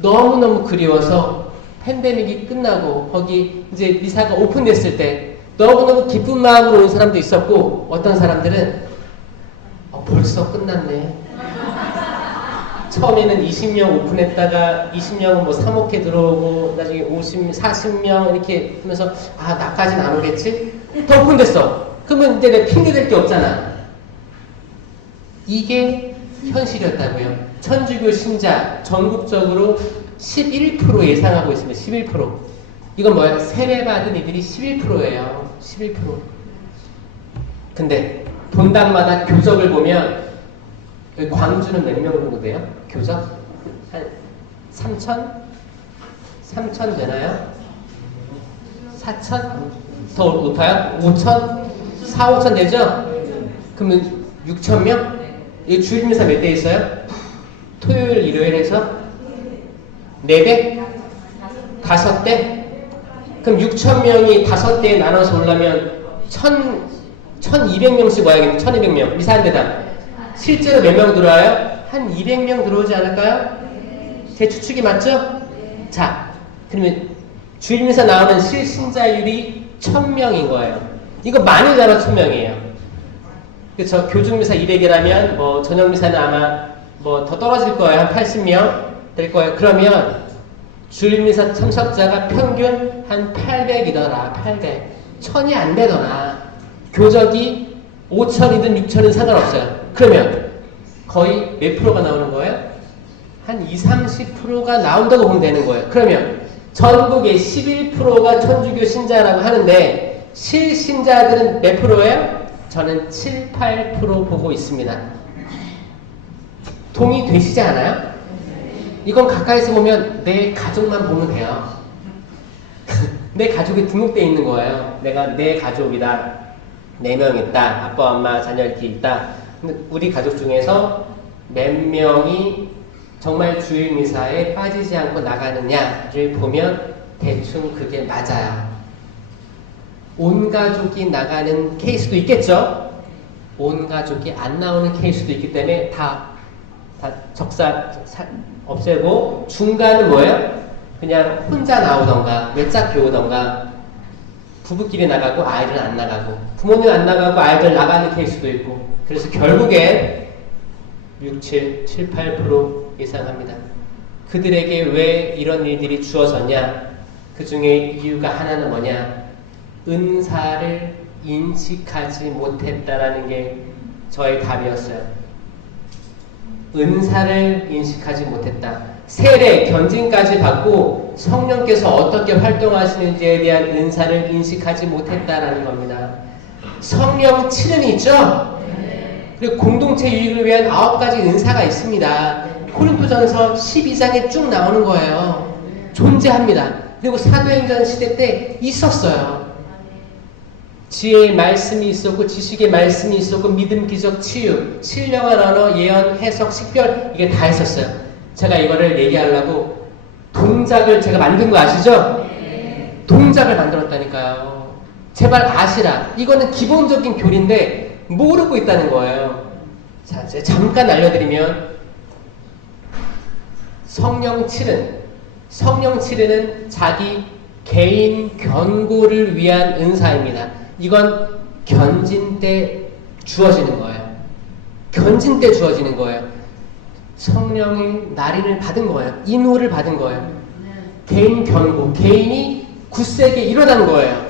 너무너무 그리워서 팬데믹이 끝나고 거기 이제 미사가 오픈됐을 때 너무너무 기쁜 마음으로 온 사람도 있었고 어떤 사람들은 벌써 끝났네. 처음에는 20명 오픈했다가 20명은 뭐 3억회 들어오고 나중에 50, 40명 이렇게 하면서 아 나까지는 안 오겠지? 더 오픈됐어. 그러면 이제 내가 핑계댈 게 없잖아. 이게 현실이었다고요. 천주교 신자 전국적으로 11% 예상하고 있습니다. 11%. 이건 뭐야? 세례받은 이들이 11%예요. 11%. 근데 본당마다 교적을 보면 광주는 몇 명 정도 돼요? 교적? 한 3천? 3천 되나요? 4천? 더 높아요? 5천? 4, 5천 되죠? 그러면 6천 명? 이 주일미사 몇 대 있어요? 토요일, 일요일 해서 4대? 5대? 그럼 6천 명이 5대에 나눠서 오려면 1,200명씩 와야겠네. 1,200명. 미사 한 대당. 실제로 몇 명 들어와요? 한 200명 들어오지 않을까요? 제 추측이 맞죠? 자, 그러면 주일미사 나오는 실신자율이 1,000명인 거예요. 이거 많이잖아, 1,000명이에요. 그쵸? 교중미사 200이라면 뭐 저녁미사는 아마 뭐 더 떨어질 거예요. 한 80명 될 거예요. 그러면 주일미사 참석자가 평균 한 800이더라. 800. 1000이 안 되더라. 교적이 5천이든 6천이든 상관없어요. 그러면 거의 몇 프로가 나오는 거예요? 한 20, 30%가 나온다고 보면 되는 거예요. 그러면 전국의 11%가 천주교 신자라고 하는데 실신자들은 몇 프로예요? 저는 7, 8% 보고 있습니다. 동의되시지 않아요? 이건 가까이서 보면 내 가족만 보면 돼요. 내 가족이 등록되어 있는 거예요. 내가 내 가족이다. 4명 있다. 아빠, 엄마, 자녀 이렇게 있다. 근데 우리 가족 중에서 몇 명이 정말 주일 미사에 빠지지 않고 나가느냐를 보면 대충 그게 맞아요. 온 가족이 나가는 케이스도 있겠죠? 온 가족이 안 나오는 케이스도 있기 때문에 다 없애고 중간은 뭐예요? 그냥 혼자 나오던가 외짝 교우던가 부부끼리 나가고 아이들은 안 나가고 부모님 안 나가고 아이들 나가는 케이스도 있고 그래서 결국엔 6, 7, 8% 예상합니다. 그들에게 왜 이런 일들이 주어졌냐? 그 중에 이유가 하나는 뭐냐? 은사를 인식하지 못했다라는 게 저의 답이었어요. 은사를 인식하지 못했다. 세례, 견진까지 받고 성령께서 어떻게 활동하시는지에 대한 은사를 인식하지 못했다라는 겁니다. 성령 7은 있죠? 그리고 공동체 유익을 위한 9가지 은사가 있습니다. 고린도전서 12장에 쭉 나오는 거예요. 존재합니다. 그리고 사도행전 시대 때 있었어요. 지혜의 말씀이 있었고 지식의 말씀이 있었고 믿음, 기적, 치유, 신령한 언어, 예언, 해석, 식별 이게 다 있었어요. 제가 이거를 얘기하려고 동작을 제가 만든 거 아시죠? 동작을 만들었다니까요. 제발 아시라. 이거는 기본적인 교리인데 모르고 있다는 거예요. 자, 이제 잠깐 알려드리면 성령 7은 자기 개인 견고를 위한 은사입니다. 이건 견진 때 주어지는 거예요. 견진 때 주어지는 거예요. 성령의 날인을 받은 거예요. 인호를 받은 거예요. 개인 견고, 개인이 굳세게 일어난 거예요.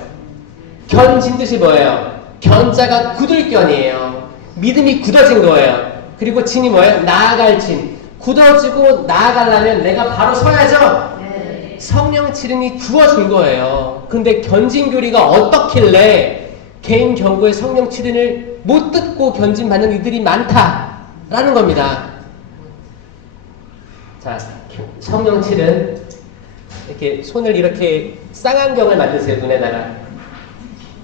견진 뜻이 뭐예요? 견자가 굳을 견이에요. 믿음이 굳어진 거예요. 그리고 진이 뭐예요? 나아갈 진. 굳어지고 나아가려면 내가 바로 서야죠? 성령 지름이 구워진 거예요. 근데 견진교리가 어떻길래 개인 경고의 성령 치른을 못 듣고 견진받는 이들이 많다라는 겁니다. 자, 성령 치른 이렇게 손을 이렇게 쌍안경을 만드세요. 눈에다가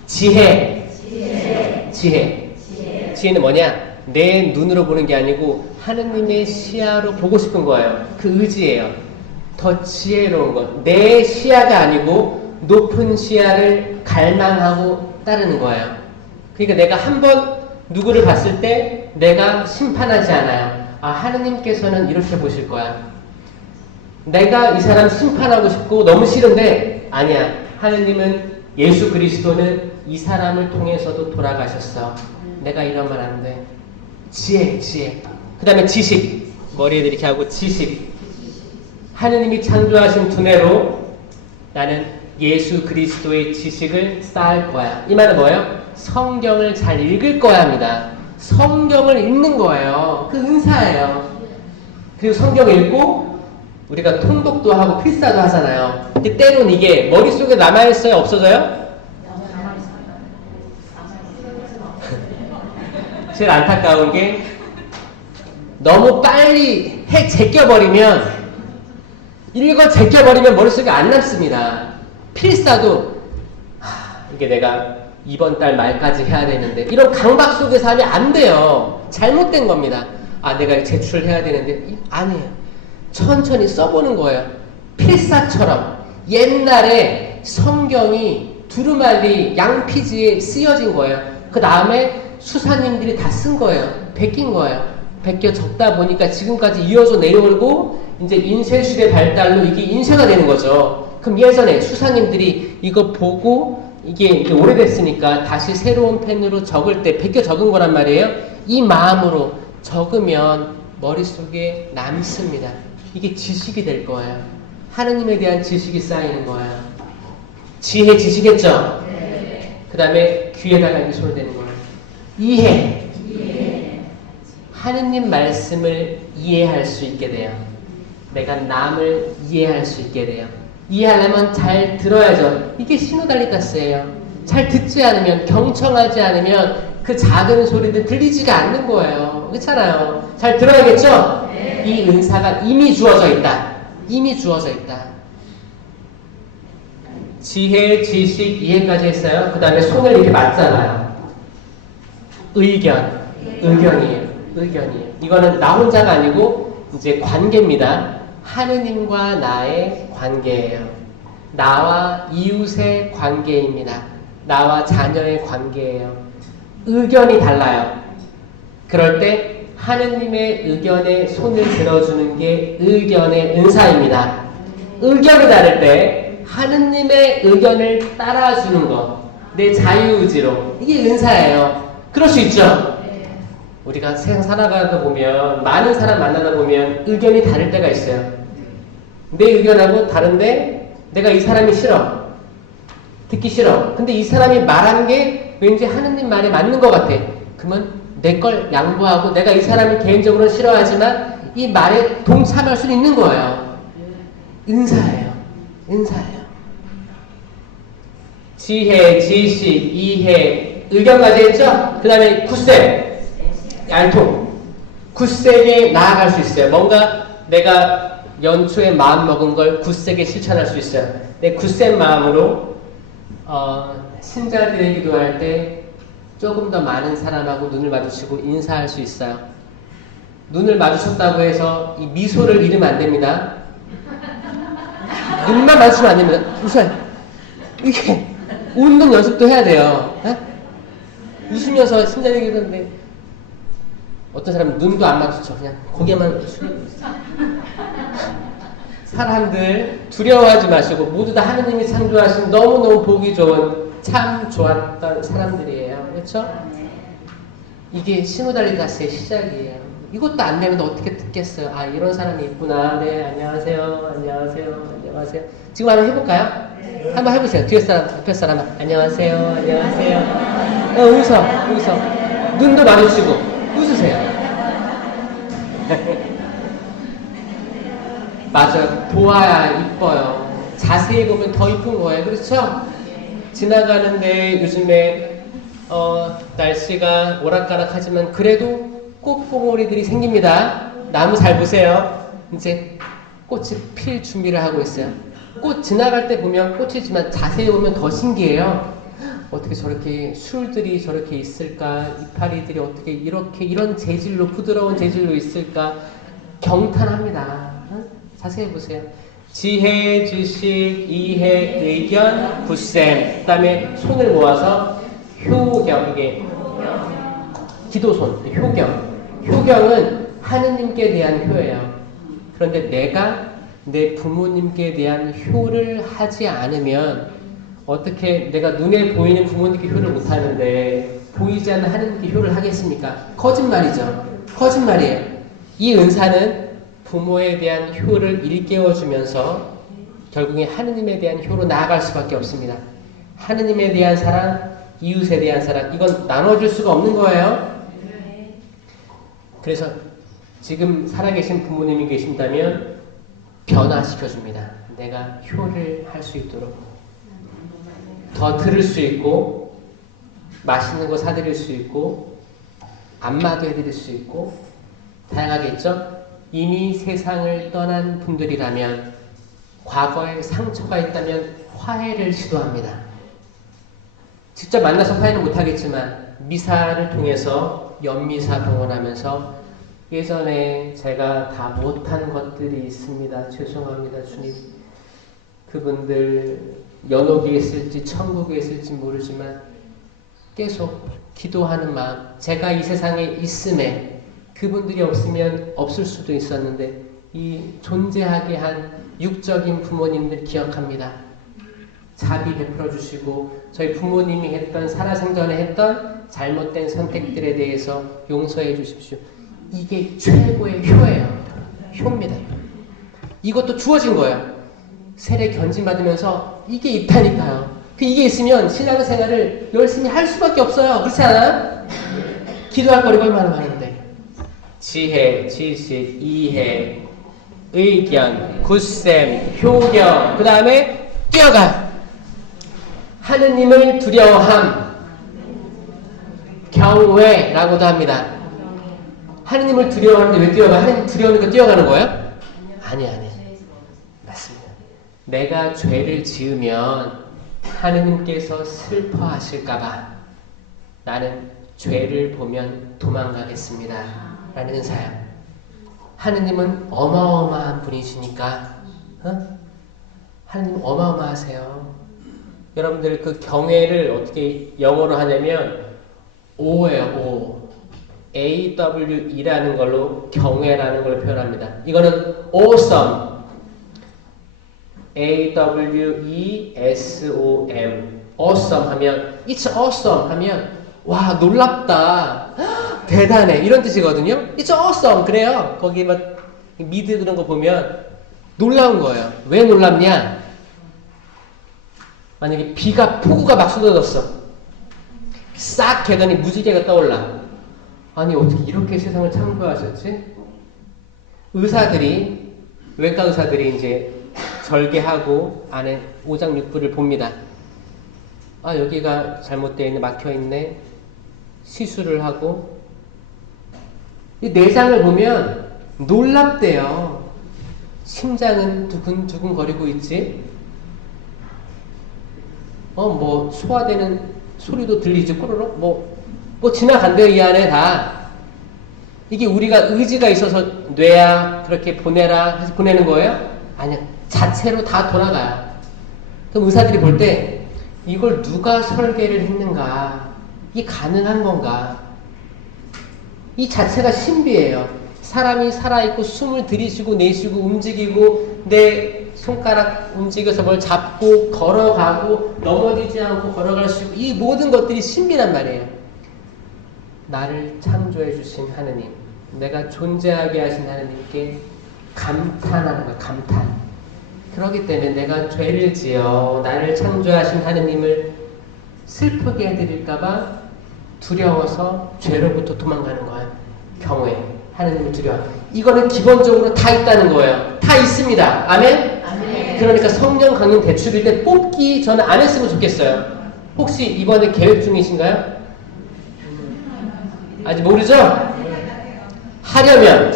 지혜는 뭐냐? 내 눈으로 보는 게 아니고 하느님의 시야로 보고 싶은 거예요. 그 의지예요. 더 지혜로운 것. 내 시야가 아니고 높은 시야를 갈망하고 따르는 거예요. 그러니까 내가 한번 누구를 봤을 때 내가 심판하지 않아요. 아, 하느님께서는 이렇게 보실 거야. 내가 이 사람 심판하고 싶고 너무 싫은데 아니야. 하느님은 예수 그리스도는 이 사람을 통해서도 돌아가셨어. 내가 이러면 안 돼. 지혜. 그 다음에 지식. 머리에 이렇게 하고 지식. 하느님이 창조하신 두뇌로 나는 예수 그리스도의 지식을 쌓을 거야. 이 말은 뭐예요? 성경을 잘 읽을 거야 합니다. 성경을 읽는 거예요. 그 은사예요. 그리고 성경 읽고 우리가 통독도 하고 필사도 하잖아요. 근데 때론 이게 머릿속에 남아있어요? 없어져요? 제일 안타까운 게 너무 빨리 제껴버리면 제껴버리면 머릿속에 안 남습니다. 필사도 이게 내가 이번 달 말까지 해야 되는데 이런 강박 속에서 하면 안 돼요. 잘못된 겁니다. 아, 내가 제출을 해야 되는데 아니에요. 천천히 써보는 거예요. 필사처럼 옛날에 성경이 두루마리 양피지에 쓰여진 거예요. 그 다음에 수사님들이 다 쓴 거예요. 베낀 거예요. 베껴 적다 보니까 지금까지 이어져 내려오고 이제 인쇄술의 발달로 이게 인쇄가 되는 거죠. 그럼 예전에 수사님들이 이거 보고 이게 오래됐으니까 다시 새로운 펜으로 적을 때 베껴 적은 거란 말이에요. 이 마음으로 적으면 머릿속에 남습니다. 이게 지식이 될 거예요. 하느님에 대한 지식이 쌓이는 거예요. 지혜 지식했죠? 그 다음에 귀에다가 이렇게 손을 대는 거예요. 이해. 하느님 말씀을 이해할 수 있게 돼요. 내가 남을 이해할 수 있게 돼요. 이해하려면 잘 들어야죠. 이게 시노달리타스예요. 잘 듣지 않으면, 경청하지 않으면 그 작은 소리들 들리지가 않는 거예요. 그렇잖아요. 잘 들어야겠죠? 이 은사가 이미 주어져 있다. 이미 주어져 있다. 지혜, 지식, 이해까지 했어요. 그 다음에 손을 이렇게 맞잖아요. 의견이에요. 의견이에요. 이거는 나 혼자가 아니고 이제 관계입니다. 하느님과 나의 관계예요. 나와 이웃의 관계입니다. 나와 자녀의 관계예요. 의견이 달라요. 그럴 때 하느님의 의견에 손을 들어주는 게 의견의 은사입니다. 의견이 다를 때 하느님의 의견을 따라주는 것, 내 자유의지로, 이게 은사예요. 그럴 수 있죠? 우리가 세상 살아가다 보면, 많은 사람 만나다 보면 의견이 다를 때가 있어요. 내 의견하고 다른데 내가 이 사람이 싫어, 듣기 싫어. 근데 이 사람이 말한 게 왠지 하느님 말에 맞는 것 같아. 그러면 내 걸 양보하고 내가 이 사람을 개인적으로 싫어하지만 이 말에 동참할 수 있는 거예요. 은사예요. 은사예요. 지혜, 지식, 이해, 의견까지 했죠? 그 다음에 굳셈, 얄통. 굳세게 나아갈 수 있어요. 뭔가 내가 연초에 마음 먹은 걸 굳세게 실천할 수 있어요. 내 굳센 마음으로 신자들의 기도할 때 조금 더 많은 사람하고 눈을 마주치고 인사할 수 있어요. 눈을 마주쳤다고 해서 이 미소를 잃으면 안 됩니다. 눈만 마주치면 안 됩니다. 웃어요. 이게 웃는 연습도 해야 돼요. 에? 웃으면서 신자들의 기도하는데 어떤 사람은 눈도 안 마주쳐. 그냥 고개만 숙이고 있어. 사람들 두려워하지 마시고 모두 다 하느님이 창조하신 너무너무 보기 좋은 참 좋았던 사람들이에요. 그렇죠? 이게 시무달리다스의 시작이에요. 이것도 안 되면 어떻게 듣겠어요? 아, 이런 사람이 있구나. 네, 안녕하세요. 안녕하세요. 안녕하세요. 지금 한번 해볼까요? 한번 해보세요. 뒤에 사람, 옆에 사람. 안녕하세요. 안녕하세요. 웃어. 눈도 마주치고 웃으세요. 맞아요. 보아야 이뻐요. 자세히 보면 더 이쁜 거예요. 그렇죠? 지나가는데 요즘에 날씨가 오락가락하지만 그래도 꽃봉오리들이 생깁니다. 나무 잘 보세요. 이제 꽃이 필 준비를 하고 있어요. 꽃 지나갈 때 보면 꽃이지만 자세히 보면 더 신기해요. 어떻게 저렇게 술들이 저렇게 있을까? 이파리들이 어떻게 이런 재질로, 부드러운 재질로 있을까? 경탄합니다. 자세히 보세요. 지혜, 지식, 이해, 의견, 굳셈. 그 다음에 손을 모아서 효경. 이게 기도손, 효경. 효경은 하느님께 대한 효예요. 그런데 내가 내 부모님께 대한 효를 하지 않으면 어떻게 내가 눈에 보이는 부모님께 효를 못하는데 보이지 않는 하느님께 효를 하겠습니까? 거짓말이죠. 거짓말이에요. 이 은사는 부모에 대한 효를 일깨워주면서 결국에 하느님에 대한 효로 나아갈 수밖에 없습니다. 하느님에 대한 사랑, 이웃에 대한 사랑, 이건 나눠줄 수가 없는 거예요. 그래서 지금 살아계신 부모님이 계신다면 변화시켜줍니다. 내가 효를 할 수 있도록 더 들을 수 있고 맛있는 거 사드릴 수 있고 안마도 해드릴 수 있고 다양하게 있죠. 이미 세상을 떠난 분들이라면 과거에 상처가 있다면 화해를 시도합니다. 직접 만나서 화해는 못하겠지만 미사를 통해서 연미사 동원하면서 예전에 제가 다 못한 것들이 있습니다. 죄송합니다, 주님. 그분들 연옥에 있을지 천국에 있을지 모르지만 계속 기도하는 마음, 제가 이 세상에 있음에 그분들이 없으면 없을 수도 있었는데 이 존재하게 한 육적인 부모님들 기억합니다. 자비 베풀어 주시고 저희 부모님이 했던 살아생전에 했던 잘못된 선택들에 대해서 용서해 주십시오. 이게 최고의 효예요. 효입니다. 이것도 주어진 거예요. 세례 견진받으면서 이게 있다니까요. 이게 있으면 신앙생활을 열심히 할 수밖에 없어요. 그렇지 않아요? 기도할 거리가 얼마나 많은데. 지혜, 지식, 이해, 의견, 굳셈, 효경, 그 다음에 뛰어가. 하느님을 두려워함, 경외라고도 합니다. 하느님을 두려워하는데 왜 뛰어가? 하느님 두려우니까 뛰어가는 거예요? 아니. 맞습니다. 내가 죄를 지으면 하느님께서 슬퍼하실까봐 나는 죄를 보면 도망가겠습니다. 라는 은사야. 하느님은 어마어마한 분이시니까, 하느님 어마어마하세요. 여러분들 그 경외를 어떻게 영어로 하냐면 O예요, O. AWE라는 걸로 경외라는 걸 표현합니다. 이거는 awesome. AWESOM. awesome 하면, it's awesome 하면, 와, 놀랍다. 대단해. 이런 뜻이거든요. It's awesome. 그래요. 거기 막 미드 그런 거 보면 놀라운 거예요. 왜 놀랍냐? 만약에 폭우가 막 쏟아졌어. 싹 계단이 무지개가 떠올라. 아니, 어떻게 이렇게 세상을 창조하셨지? 외과 의사들이 이제 절개하고 안에 오장육부를 봅니다. 아, 여기가 잘못되어 있네, 막혀 있네. 시술을 하고. 이 내장을 보면 놀랍대요. 심장은 두근두근 거리고 있지. 뭐 소화되는 소리도 들리지. 꼬르륵 뭐 지나간대요. 이 안에 다. 이게 우리가 의지가 있어서 뇌야 그렇게 보내라 해서 보내는 거예요? 아니야. 자체로 다 돌아가요. 그럼 의사들이 볼 때 이걸 누가 설계를 했는가? 이게 가능한 건가? 이 자체가 신비예요. 사람이 살아있고 숨을 들이쉬고 내쉬고 움직이고 내 손가락 움직여서 뭘 잡고 걸어가고 넘어지지 않고 걸어갈 수 있고 이 모든 것들이 신비란 말이에요. 나를 창조해 주신 하느님, 내가 존재하게 하신 하느님께 감탄하는 거야. 감탄. 그렇기 때문에 내가 죄를 지어 나를 창조하신 하느님을 슬프게 해드릴까봐 두려워서 죄로부터 도망가는 거예요. 경외. 하느님을 두려워. 이거는 기본적으로 다 있다는 거예요. 다 있습니다. 아멘? 아멘. 그러니까 성령 강림 대축일 때 뽑기 저는 안 했으면 좋겠어요. 혹시 이번에 계획 중이신가요? 아직 모르죠? 하려면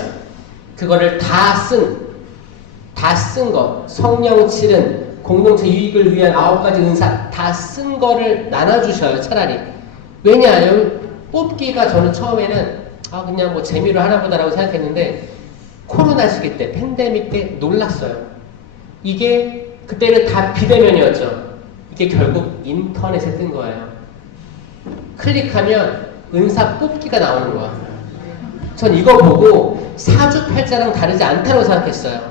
그거를 다 쓴 것, 성령 칠은 공동체 유익을 위한 9가지 은사 다 쓴 거를 나눠주셔요. 차라리. 왜냐하면 뽑기가 저는 처음에는 그냥 뭐 재미로 하나보다라고 생각했는데 코로나 시기 때 팬데믹 때 놀랐어요. 이게 그때는 다 비대면이었죠. 이게 결국 인터넷에 뜬 거예요. 클릭하면 은사 뽑기가 나오는 거야. 전 이거 보고 사주팔자랑 다르지 않다고 생각했어요.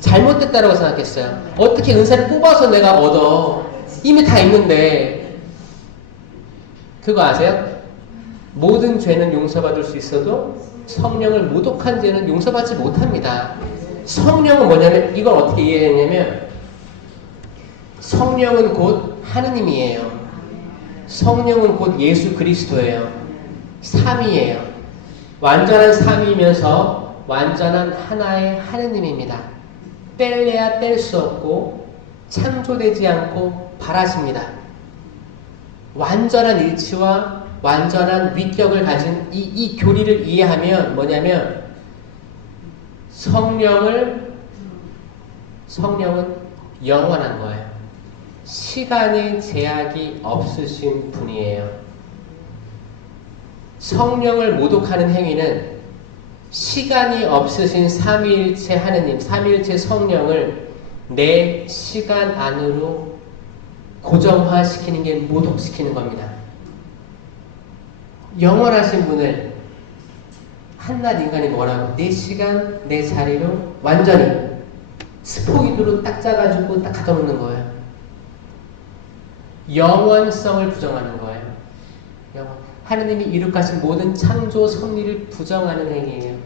잘못됐다고 생각했어요. 어떻게 은사를 뽑아서 내가 얻어. 이미 다 있는데. 그거 아세요? 모든 죄는 용서받을 수 있어도 성령을 모독한 죄는 용서받지 못합니다. 성령은 뭐냐면 이걸 어떻게 이해했냐면 성령은 곧 하느님이에요. 성령은 곧 예수 그리스도예요. 삼위예요. 완전한 삼위이면서 완전한 하나의 하느님입니다. 뗄래야 뗄 수 없고 창조되지 않고 바라십니다. 완전한 일치와 완전한 위격을 가진 이 교리를 이해하면 뭐냐면 성령은 영원한 거예요. 시간의 제약이 없으신 분이에요. 성령을 모독하는 행위는 시간이 없으신 삼위일체 하느님, 삼위일체 성령을 내 시간 안으로 고정화시키는 게 모독시키는 겁니다. 영원하신 분을 한낱 인간이 뭐라고? 내 시간, 내 자리로 완전히 스포이드로 딱 짜가지고 딱 갖다 놓는 거예요. 영원성을 부정하는 거예요. 하느님이 이룩하신 모든 창조 섭리를 부정하는 행위예요.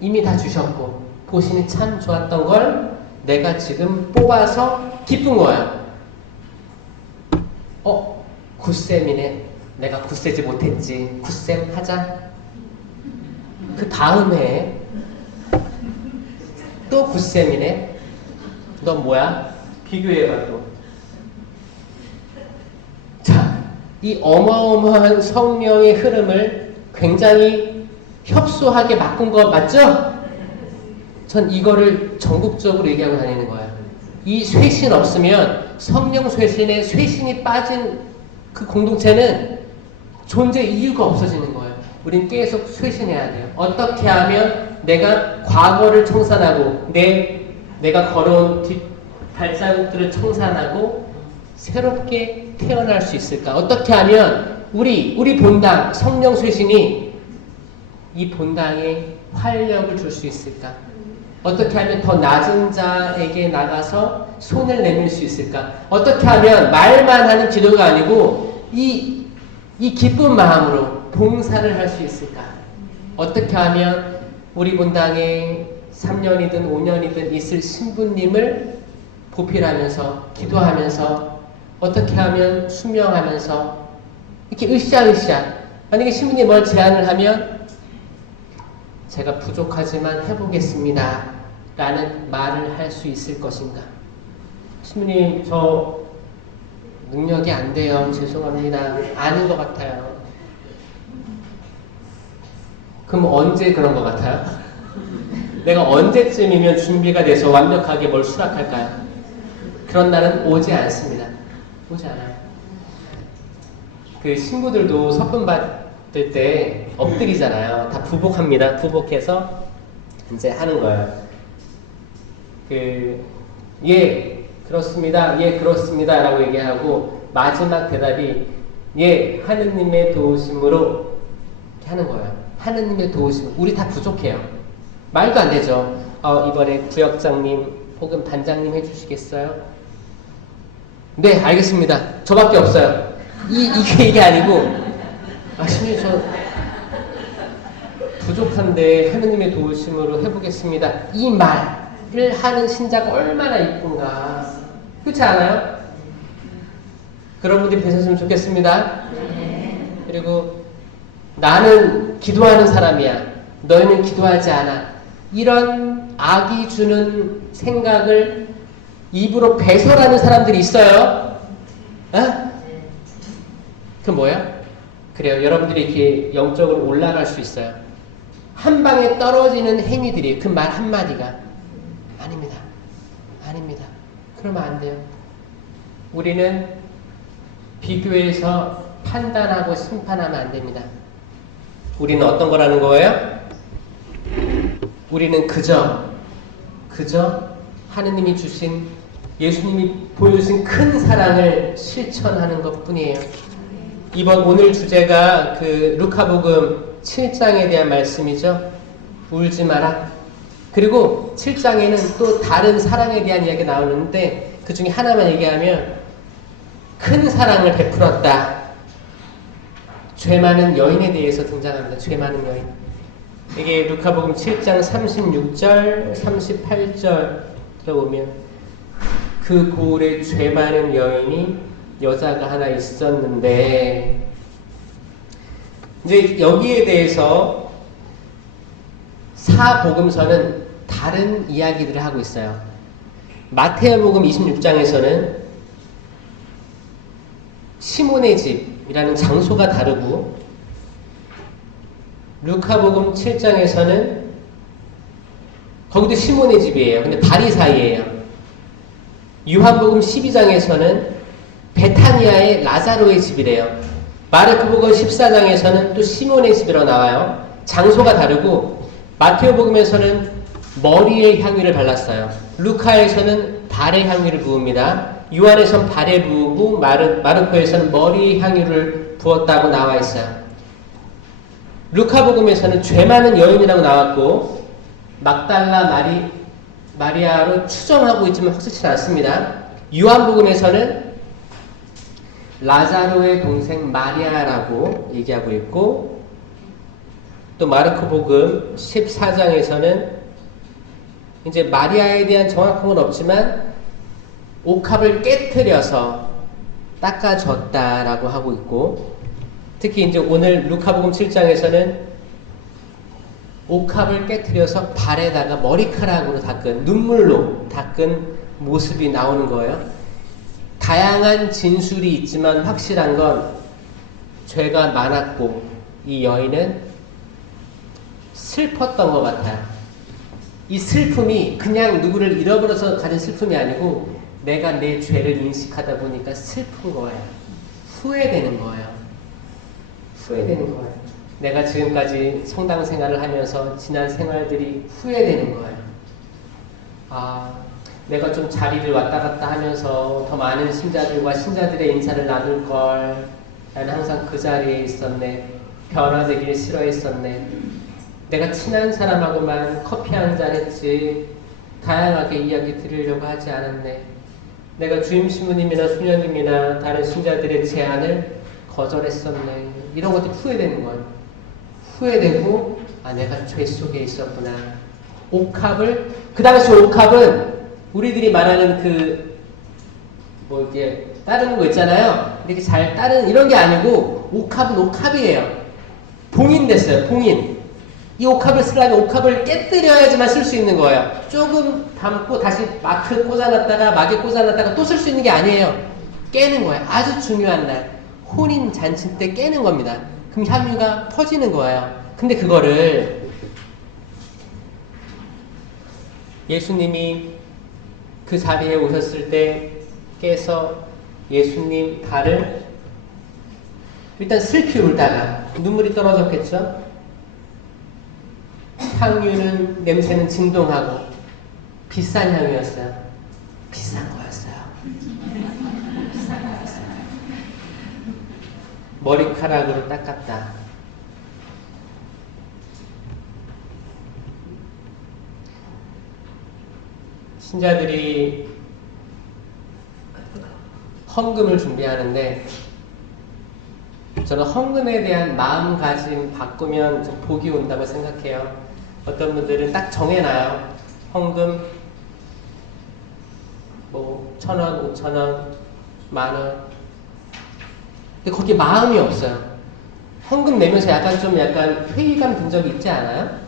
이미 다 주셨고 보시니 참 좋았던 걸 내가 지금 뽑아서 기쁜 거예요. 굿셈이네. 내가 굿세지 못했지. 굿셈 하자. 그 다음에 또 굿셈이네. 너 뭐야? 비교해봐 또. 자, 이 어마어마한 성령의 흐름을 굉장히 협소하게 바꾼 거 맞죠? 전 이거를 전국적으로 얘기하고 다니는 거예요. 이 쇄신 없으면 성령 쇄신에 쇄신이 빠진 그 공동체는 존재 이유가 없어지는 거예요. 우린 계속 쇄신해야 돼요. 어떻게 하면 내가 과거를 청산하고 내가 걸어온 뒷 발자국들을 청산하고 새롭게 태어날 수 있을까? 어떻게 하면 우리 본당 성령 쇄신이 이 본당에 활력을 줄 수 있을까? 어떻게 하면 더 낮은 자에게 나가서 손을 내밀 수 있을까? 어떻게 하면 말만 하는 기도가 아니고 이 기쁜 마음으로 봉사를 할 수 있을까? 어떻게 하면 우리 본당에 3년이든 5년이든 있을 신부님을 보필하면서 기도하면서 어떻게 하면 수명하면서 이렇게 으쌰으쌰 만약에 신부님이 뭘 제안을 하면 제가 부족하지만 해보겠습니다 라는 말을 할 수 있을 것인가? 신부님 저 능력이 안 돼요. 죄송합니다. 아닌 것 같아요. 그럼 언제 그런 것 같아요? 내가 언제쯤이면 준비가 돼서 완벽하게 뭘 수락할까요? 그런 날은 오지 않습니다. 오지 않아요. 그 신부들도 석분 받을 때 엎드리잖아요. 다 부복합니다. 부복해서 이제 하는 거예요. 예, 그렇습니다. 예, 그렇습니다. 라고 얘기하고 마지막 대답이 예, 하느님의 도우심으로 이렇게 하는 거예요. 하느님의 도우심. 우리 다 부족해요. 말도 안 되죠. 이번에 구역장님 혹은 반장님 해주시겠어요? 네, 알겠습니다. 저밖에 없어요. 이게 아니고 신부님 저 부족한데 하느님의 도우심으로 해보겠습니다. 이 말을 하는 신자가 얼마나 이쁜가. 그렇지 않아요? 그런 분들이 되셨으면 좋겠습니다. 그리고 나는 기도하는 사람이야. 너희는 기도하지 않아. 이런 악이 주는 생각을 입으로 배설하는 사람들이 있어요. 그럼 뭐야? 그래요. 여러분들이 이렇게 영적으로 올라갈 수 있어요. 한 방에 떨어지는 행위들이 그 말 한마디가 아닙니다. 아닙니다. 그러면 안 돼요. 우리는 비교해서 판단하고 심판하면 안 됩니다. 우리는 어떤 거라는 거예요? 우리는 그저 하느님이 주신 예수님이 보여주신 큰 사랑을 실천하는 것 뿐이에요. 오늘 주제가 그 루카복음 7장에 대한 말씀이죠. 울지 마라. 그리고 7장에는 또 다른 사랑에 대한 이야기가 나오는데 그 중에 하나만 얘기하면 큰 사랑을 베풀었다. 죄 많은 여인에 대해서 등장합니다. 죄 많은 여인. 이게 루카복음 7장 36절, 38절 들어보면 그 고을에 죄 많은 여인이 여자가 하나 있었는데 이제 여기에 대해서 사복음서는 다른 이야기들을 하고 있어요. 마태복음 26장에서는 시몬의 집이라는 장소가 다르고 루카복음 7장에서는 거기도 시몬의 집이에요. 근데 다리 사이에요. 요한복음 12장에서는 베타니아의 라자로의 집이래요. 마르코복음 14장에서는 또 시몬의 집이라고 나와요. 장소가 다르고 마테오복음에서는 머리에 향유를 발랐어요. 루카에서는 발에 향유를 부읍니다. 요한에서는 발에 부으고 마르코에서는 머리에 향유를 부었다고 나와 있어요. 루카복음에서는 죄 많은 여인이라고 나왔고 막달라 마리아로 추정하고 있지만 확실치 않습니다. 요한복음에서는 라자로의 동생 마리아라고 얘기하고 있고 또 마르코복음 14장에서는 이제 마리아에 대한 정확한 건 없지만 옥합을 깨트려서 닦아줬다라고 하고 있고 특히 이제 오늘 루카복음 7장에서는 옥합을 깨트려서 발에다가 머리카락으로 닦은 눈물로 닦은 모습이 나오는 거예요. 다양한 진술이 있지만 확실한 건 죄가 많았고 이 여인은 슬펐던 것 같아요. 이 슬픔이 그냥 누구를 잃어버려서 가진 슬픔이 아니고 내가 내 죄를 인식하다 보니까 슬픈 거예요. 후회되는 거예요. 후회되는 거예요. 내가 지금까지 성당 생활을 하면서 지난 생활들이 후회되는 거예요. 아, 내가 좀 자리를 왔다 갔다 하면서 더 많은 신자들과 신자들의 인사를 나눌 걸. 나는 항상 그 자리에 있었네. 변화되길 싫어했었네. 내가 친한 사람하고만 커피 한잔 했지 다양하게 이야기 드리려고 하지 않았네. 내가 주임 신부님이나 수녀님이나 다른 신자들의 제안을 거절했었네. 이런 것들이 후회되는 거예요. 후회되고 아 내가 죄 속에 있었구나. 옥합을 그 당시 옥합은 우리들이 말하는 그 뭐 이렇게 따르는 거 있잖아요. 이렇게 잘 따르는 이런 게 아니고 옥합은 옥합이에요. 봉인 됐어요. 봉인. 이 옥합을 쓰려면 옥합을 깨뜨려야지만 쓸 수 있는 거예요. 조금 담고 다시 마크 꽂아놨다가 막에 꽂아놨다가 또 쓸 수 있는 게 아니에요. 깨는 거예요. 아주 중요한 날 혼인 잔치 때 깨는 겁니다. 그럼 향유가 퍼지는 거예요. 근데 그거를 예수님이 그 자리에 오셨을 때 깨서 예수님 발을 일단 슬피 울다가 눈물이 떨어졌겠죠? 향유는 냄새는 진동하고 비싼 향유였어요. 비싼 거였어요. 비싼 거였어요. 머리카락으로 닦았다. 신자들이 헌금을 준비하는데 저는 헌금에 대한 마음가짐 바꾸면 좀 복이 온다고 생각해요. 어떤 분들은 딱 정해놔요. 헌금 뭐 1,000원, 5,000원, 10,000원. 근데 거기에 마음이 없어요. 헌금 내면서 약간 회의감 든 적이 있지 않아요?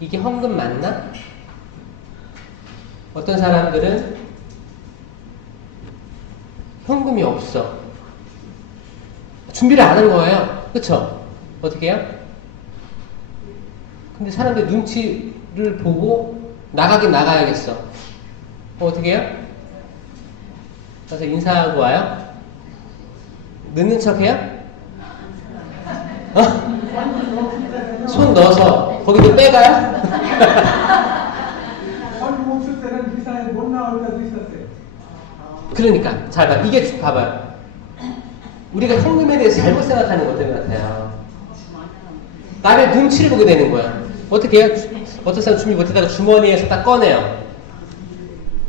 이게 헌금 맞나? 어떤 사람들은 현금이 없어. 준비를 안 한 거예요. 그쵸? 어떻게 해요? 근데 사람들 눈치를 보고 나가긴 나가야겠어. 어떻게 해요? 가서 인사하고 와요? 늦는 척 해요? 어? 손 넣어서 거기도 빼가요? 헌금 없을 때는 미사에 못 나올 때도 있었어요. 그러니까 잘 봐. 이게 봐봐요. 우리가 헌금에 대해서 잘못 생각하는 것들 같아요. 나를 눈치를 보게 되는 거야. 어떻게 해요? 어떤 사람 준비 못하다가 주머니에서 딱 꺼내요.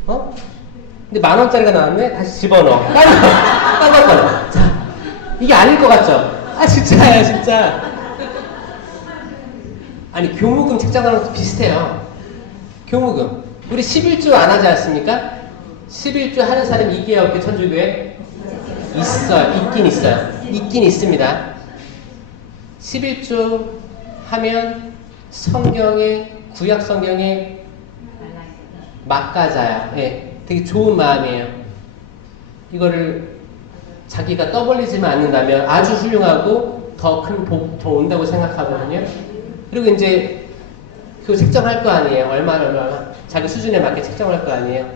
어? 근데 10,000원짜리가 나왔네? 다시 집어넣어. 딴거 꺼내. 자, 이게 아닐 것 같죠? 아 진짜야 진짜. 아니 교무금 책정하는 것도 비슷해요. 교무금. 우리 11조 안 하지 않습니까? 11조 하는 사람이 이게 없게 천주교에? 있어요. 있긴 있어요. 있긴 있습니다. 11조 하면 성경에 구약 성경에 막가자야. 예, 되게 좋은 마음이에요. 이거를 자기가 떠벌리지만 않는다면 아주 훌륭하고 더 큰 복 더 온다고 생각하거든요. 그리고 이제 그거 책정할 거 아니에요. 얼마 자기 수준에 맞게 책정할 거 아니에요.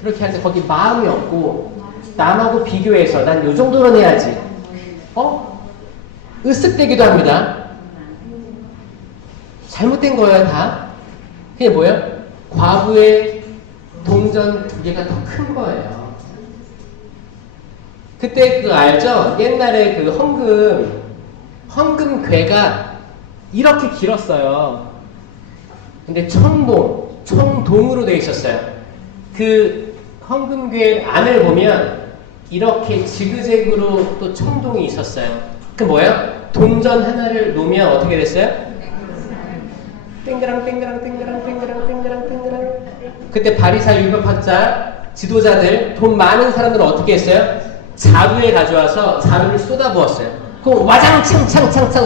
그렇게 할 때 거기 마음이 없고 남하고 비교해서 난 요 정도는 해야지. 으쓱대기도 합니다. 잘못된 거예요 다. 그게 뭐예요? 과부의 동전 2개가 더 큰 거예요. 그때 그거 알죠? 옛날에 그 헌금괴가 이렇게 길었어요. 근데 청동으로 되어 있었어요. 그 헌금괴 안을 보면 이렇게 지그재그로 또 청동이 있었어요. 그 뭐예요? 동전 하나를 놓으면 어떻게 됐어요? 땡그랑. 그때 바리사 율법학자 지도자들 돈 많은 사람들은 어떻게 했어요? 자루에 가져와서 자루를 쏟아부었어요. 그럼 와장창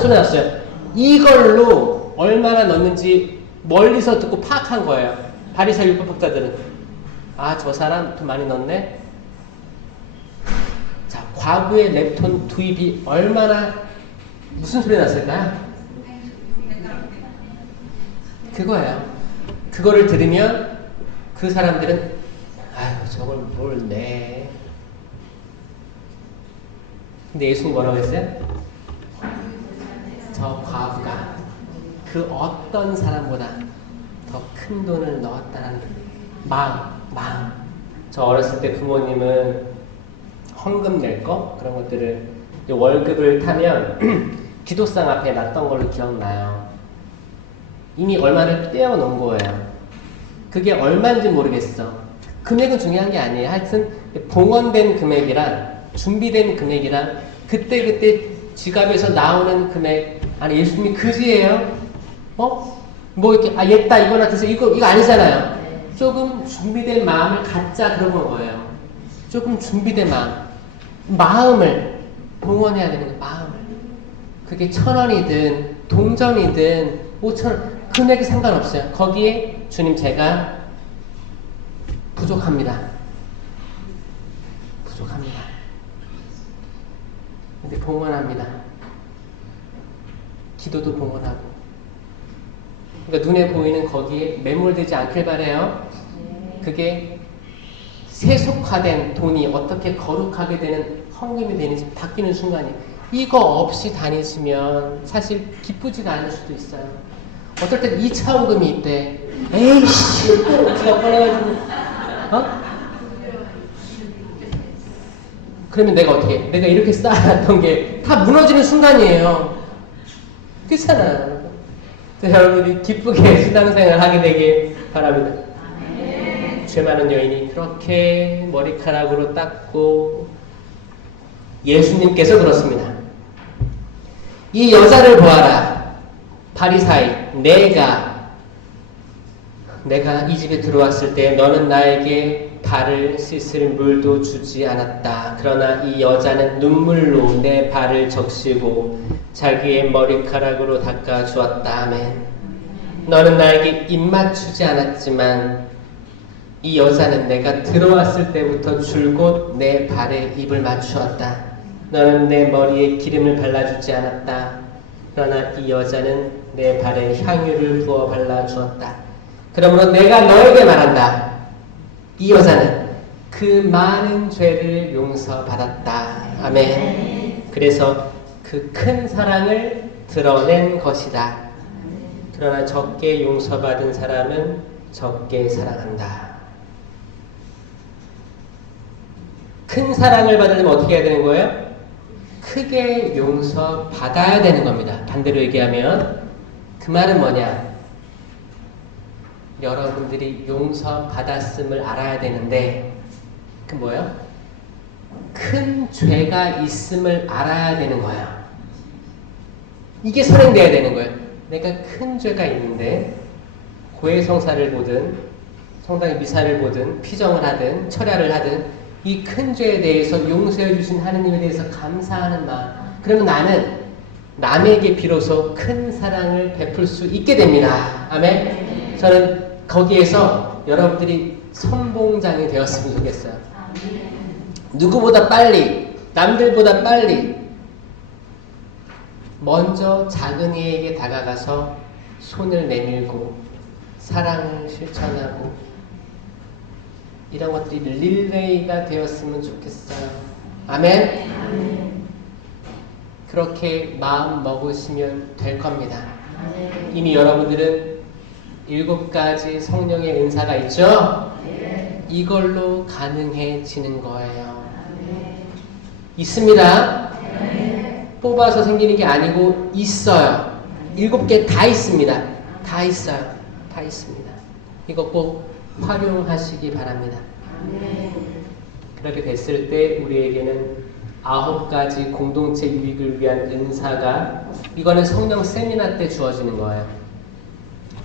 소리 났어요. 이걸로 얼마나 넣는지 멀리서 듣고 파악한 거예요. 바리사 율법학자들은. 아, 저 사람 돈 많이 넣네? 자, 과부의 랩톤 투입이 얼마나 무슨 소리 났을까요? 그거예요. 그거를 들으면 그 사람들은 아유 저걸 뭘 내. 근데 예수님 뭐라고 했어요? 저 과부가 그 어떤 사람보다 더 큰 돈을 넣었다는 마음. 저 어렸을 때 부모님은 헌금 낼 거 그런 것들을 월급을 타면 기도상 앞에 놨던 걸로 기억나요. 이미 얼마를 떼어놓은 거예요. 그게 얼마인지 모르겠어. 금액은 중요한 게 아니에요. 하여튼 봉헌된 금액이랑 준비된 금액이랑 그때 지갑에서 나오는 금액. 아니 예수님이 그지예요? 뭐 이렇게 옛다 이거나 드세요. 이거 아니잖아요. 조금 준비된 마음을 갖자 그런 거예요. 조금 준비된 마음을 봉헌해야 되는 거예요. 마음을. 그게 1,000원이든 동전이든 5,000원 금액이 상관없어요. 거기에 주님 제가 부족합니다. 근데 봉헌합니다. 기도도 봉헌하고. 그러니까 눈에 보이는 거기에 매몰되지 않길 바래요. 그게 세속화된 돈이 어떻게 거룩하게 되는 헌금이 되는지 바뀌는 순간이 이거 없이 다니시면 사실 기쁘지가 않을 수도 있어요. 어떨 땐 2차 헌금이 있대. 에이씨 제가 꺼내가지고 그러면 내가 어떻게 내가 이렇게 쌓아놨던 게 다 무너지는 순간이에요. 그렇잖아요. 여러분이 기쁘게 신앙생활 하게 되길 바랍니다. 죄 많은 여인이 그렇게 머리카락으로 닦고 예수님께서 그렇습니다. 이 여자를 보아라. 바리사이 내가 이 집에 들어왔을 때 너는 나에게 발을 씻을 물도 주지 않았다. 그러나 이 여자는 눈물로 내 발을 적시고 자기의 머리카락으로 닦아 주었다. 아멘. 너는 나에게 입 맞추지 않았지만 이 여자는 내가 들어왔을 때부터 줄곧 내 발에 입을 맞추었다. 너는 내 머리에 기름을 발라주지 않았다. 그러나 이 여자는 내 발에 향유를 부어 발라주었다. 그러므로 내가 너에게 말한다. 이 여자는 그 많은 죄를 용서받았다. 아멘. 그래서 그 큰 사랑을 드러낸 것이다. 그러나 적게 용서받은 사람은 적게 사랑한다. 큰 사랑을 받으려면 어떻게 해야 되는 거예요? 크게 용서받아야 되는 겁니다. 반대로 얘기하면 그 말은 뭐냐? 여러분들이 용서받았음을 알아야 되는데 그 뭐예요? 큰 죄가 있음을 알아야 되는 거야. 이게 선행돼야 되는 거예요. 내가 큰 죄가 있는데 고해성사를 보든 성당의 미사를 보든 피정을 하든 철야를 하든 이 큰 죄에 대해서 용서해 주신 하느님에 대해서 감사하는 마음. 그러면 나는 남에게 비로소 큰 사랑을 베풀 수 있게 됩니다. 아멘. 저는 거기에서 여러분들이 선봉장이 되었으면 좋겠어요. 누구보다 빨리, 남들보다 빨리 먼저 작은 이에게 다가가서 손을 내밀고 사랑을 실천하고 이런 것들이 릴레이가 되었으면 좋겠어요. 아멘. 그렇게 마음 먹으시면 될 겁니다. 이미 여러분들은 7가지 성령의 은사가 있죠? 이걸로 가능해지는 거예요. 있습니다. 뽑아서 생기는 게 아니고 있어요. 7개 다 있습니다. 다 있어요. 다 있습니다. 이거 꼭 활용하시기 바랍니다. 그렇게 됐을 때 우리에게는 9가지 공동체 유익을 위한 은사가 이거는 성령 세미나 때 주어지는 거예요.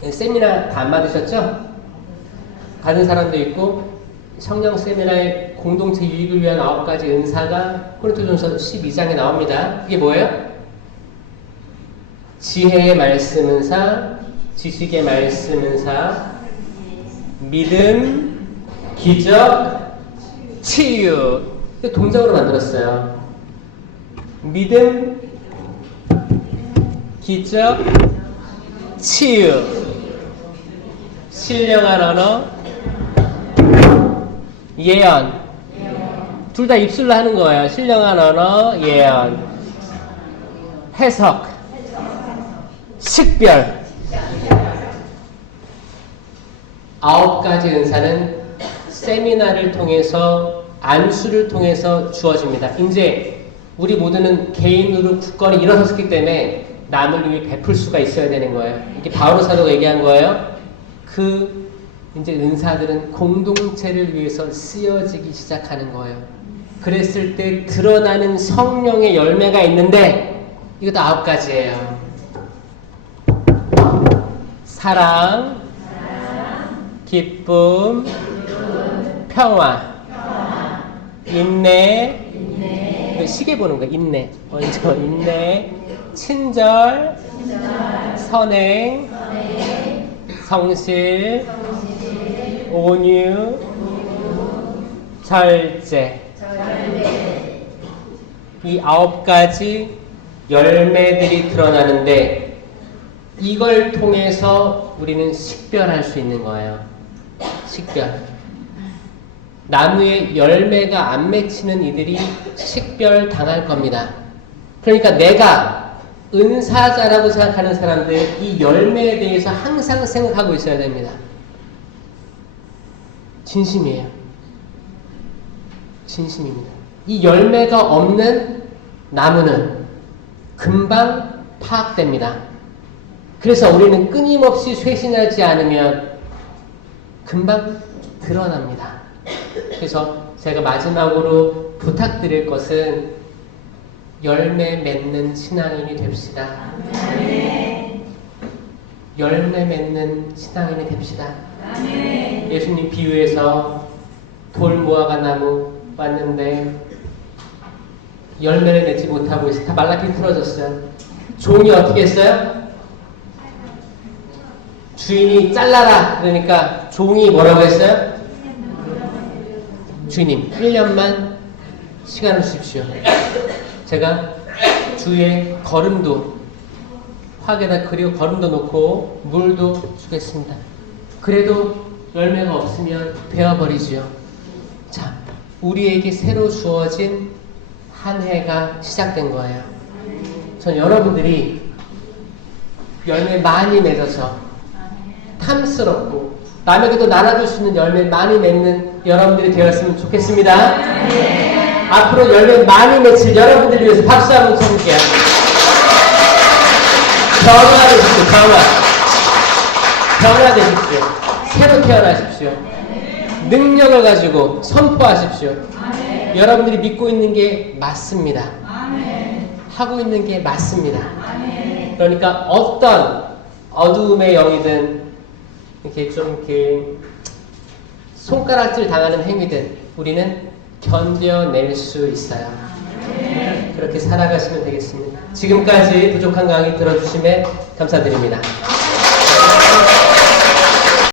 세미나 다 안 받으셨죠? 받은 사람도 있고 성령 세미나의 공동체 유익을 위한 9가지 은사가 고린도전서 12장에 나옵니다. 그게 뭐예요? 지혜의 말씀 은사, 지식의 말씀 은사, 믿음, 기적, 치유. 동작으로 만들었어요. 믿음, 기적, 치유. 신령한 언어, 예언. 둘 다 입술로 하는 거예요. 신령한 언어, 예언. 해석. 식별. 9가지 은사는 세미나를 통해서 안수를 통해서 주어집니다. 이제 우리 모두는 개인으로 굳건히 일어섰기 때문에 남을 위해 베풀 수가 있어야 되는 거예요. 이게 바오로 사도가 얘기한 거예요. 그 이제 은사들은 공동체를 위해서 쓰여지기 시작하는 거예요. 그랬을 때 드러나는 성령의 열매가 있는데 이것도 9가지예요. 사랑, 기쁨, 평화, 인내, 시계 보는 거 인내, 먼저 인내, 친절, 선행, 성실, 온유, 절제. 이 9가지 열매들이 드러나는데 이걸 통해서 우리는 식별할 수 있는 거예요. 식별. 나무에 열매가 안 맺히는 이들이 식별 당할 겁니다. 그러니까 내가 은사자라고 생각하는 사람들 이 열매에 대해서 항상 생각하고 있어야 됩니다. 진심이에요. 진심입니다. 이 열매가 없는 나무는 금방 파악됩니다. 그래서 우리는 끊임없이 쇄신하지 않으면 금방 드러납니다. 그래서 제가 마지막으로 부탁드릴 것은 열매 맺는 신앙인이 됩시다. 열매 맺는 신앙인이 됩시다. 예수님 비유에서 돌 모아가 나무 왔는데 열매를 맺지 못하고 있어요. 다 말라피 틀어졌어요. 종이 어떻게 했어요? 주인이 잘라라 그러니까 종이 뭐라고 했어요? 주인님 1년만 시간을 주십시오. 제가 주위에 거름도 화에다 그리고 거름도 놓고 물도 주겠습니다. 그래도 열매가 없으면 베어버리지요. 자, 우리에게 새로 주어진 한 해가 시작된 거예요. 전 여러분들이 열매 많이 맺어서 탐스럽고 남에게도 나눠줄 수 있는 열매 많이 맺는 여러분들이 되었으면 좋겠습니다. 앞으로 열매 많이 맺힐 여러분들을 위해서 박수 한번 쳐볼게요. 변화되십시오. 변화되십시오. 새로 태어나십시오. 능력을 가지고 선포하십시오. 여러분들이 믿고 있는 게 맞습니다. 하고 있는 게 맞습니다. 그러니까 어떤 어두움의 영이든 이렇게 좀 이렇게 손가락질 당하는 행위든 우리는 견뎌낼 수 있어요. 그렇게 살아가시면 되겠습니다. 지금까지 부족한 강의 들어주심에 감사드립니다.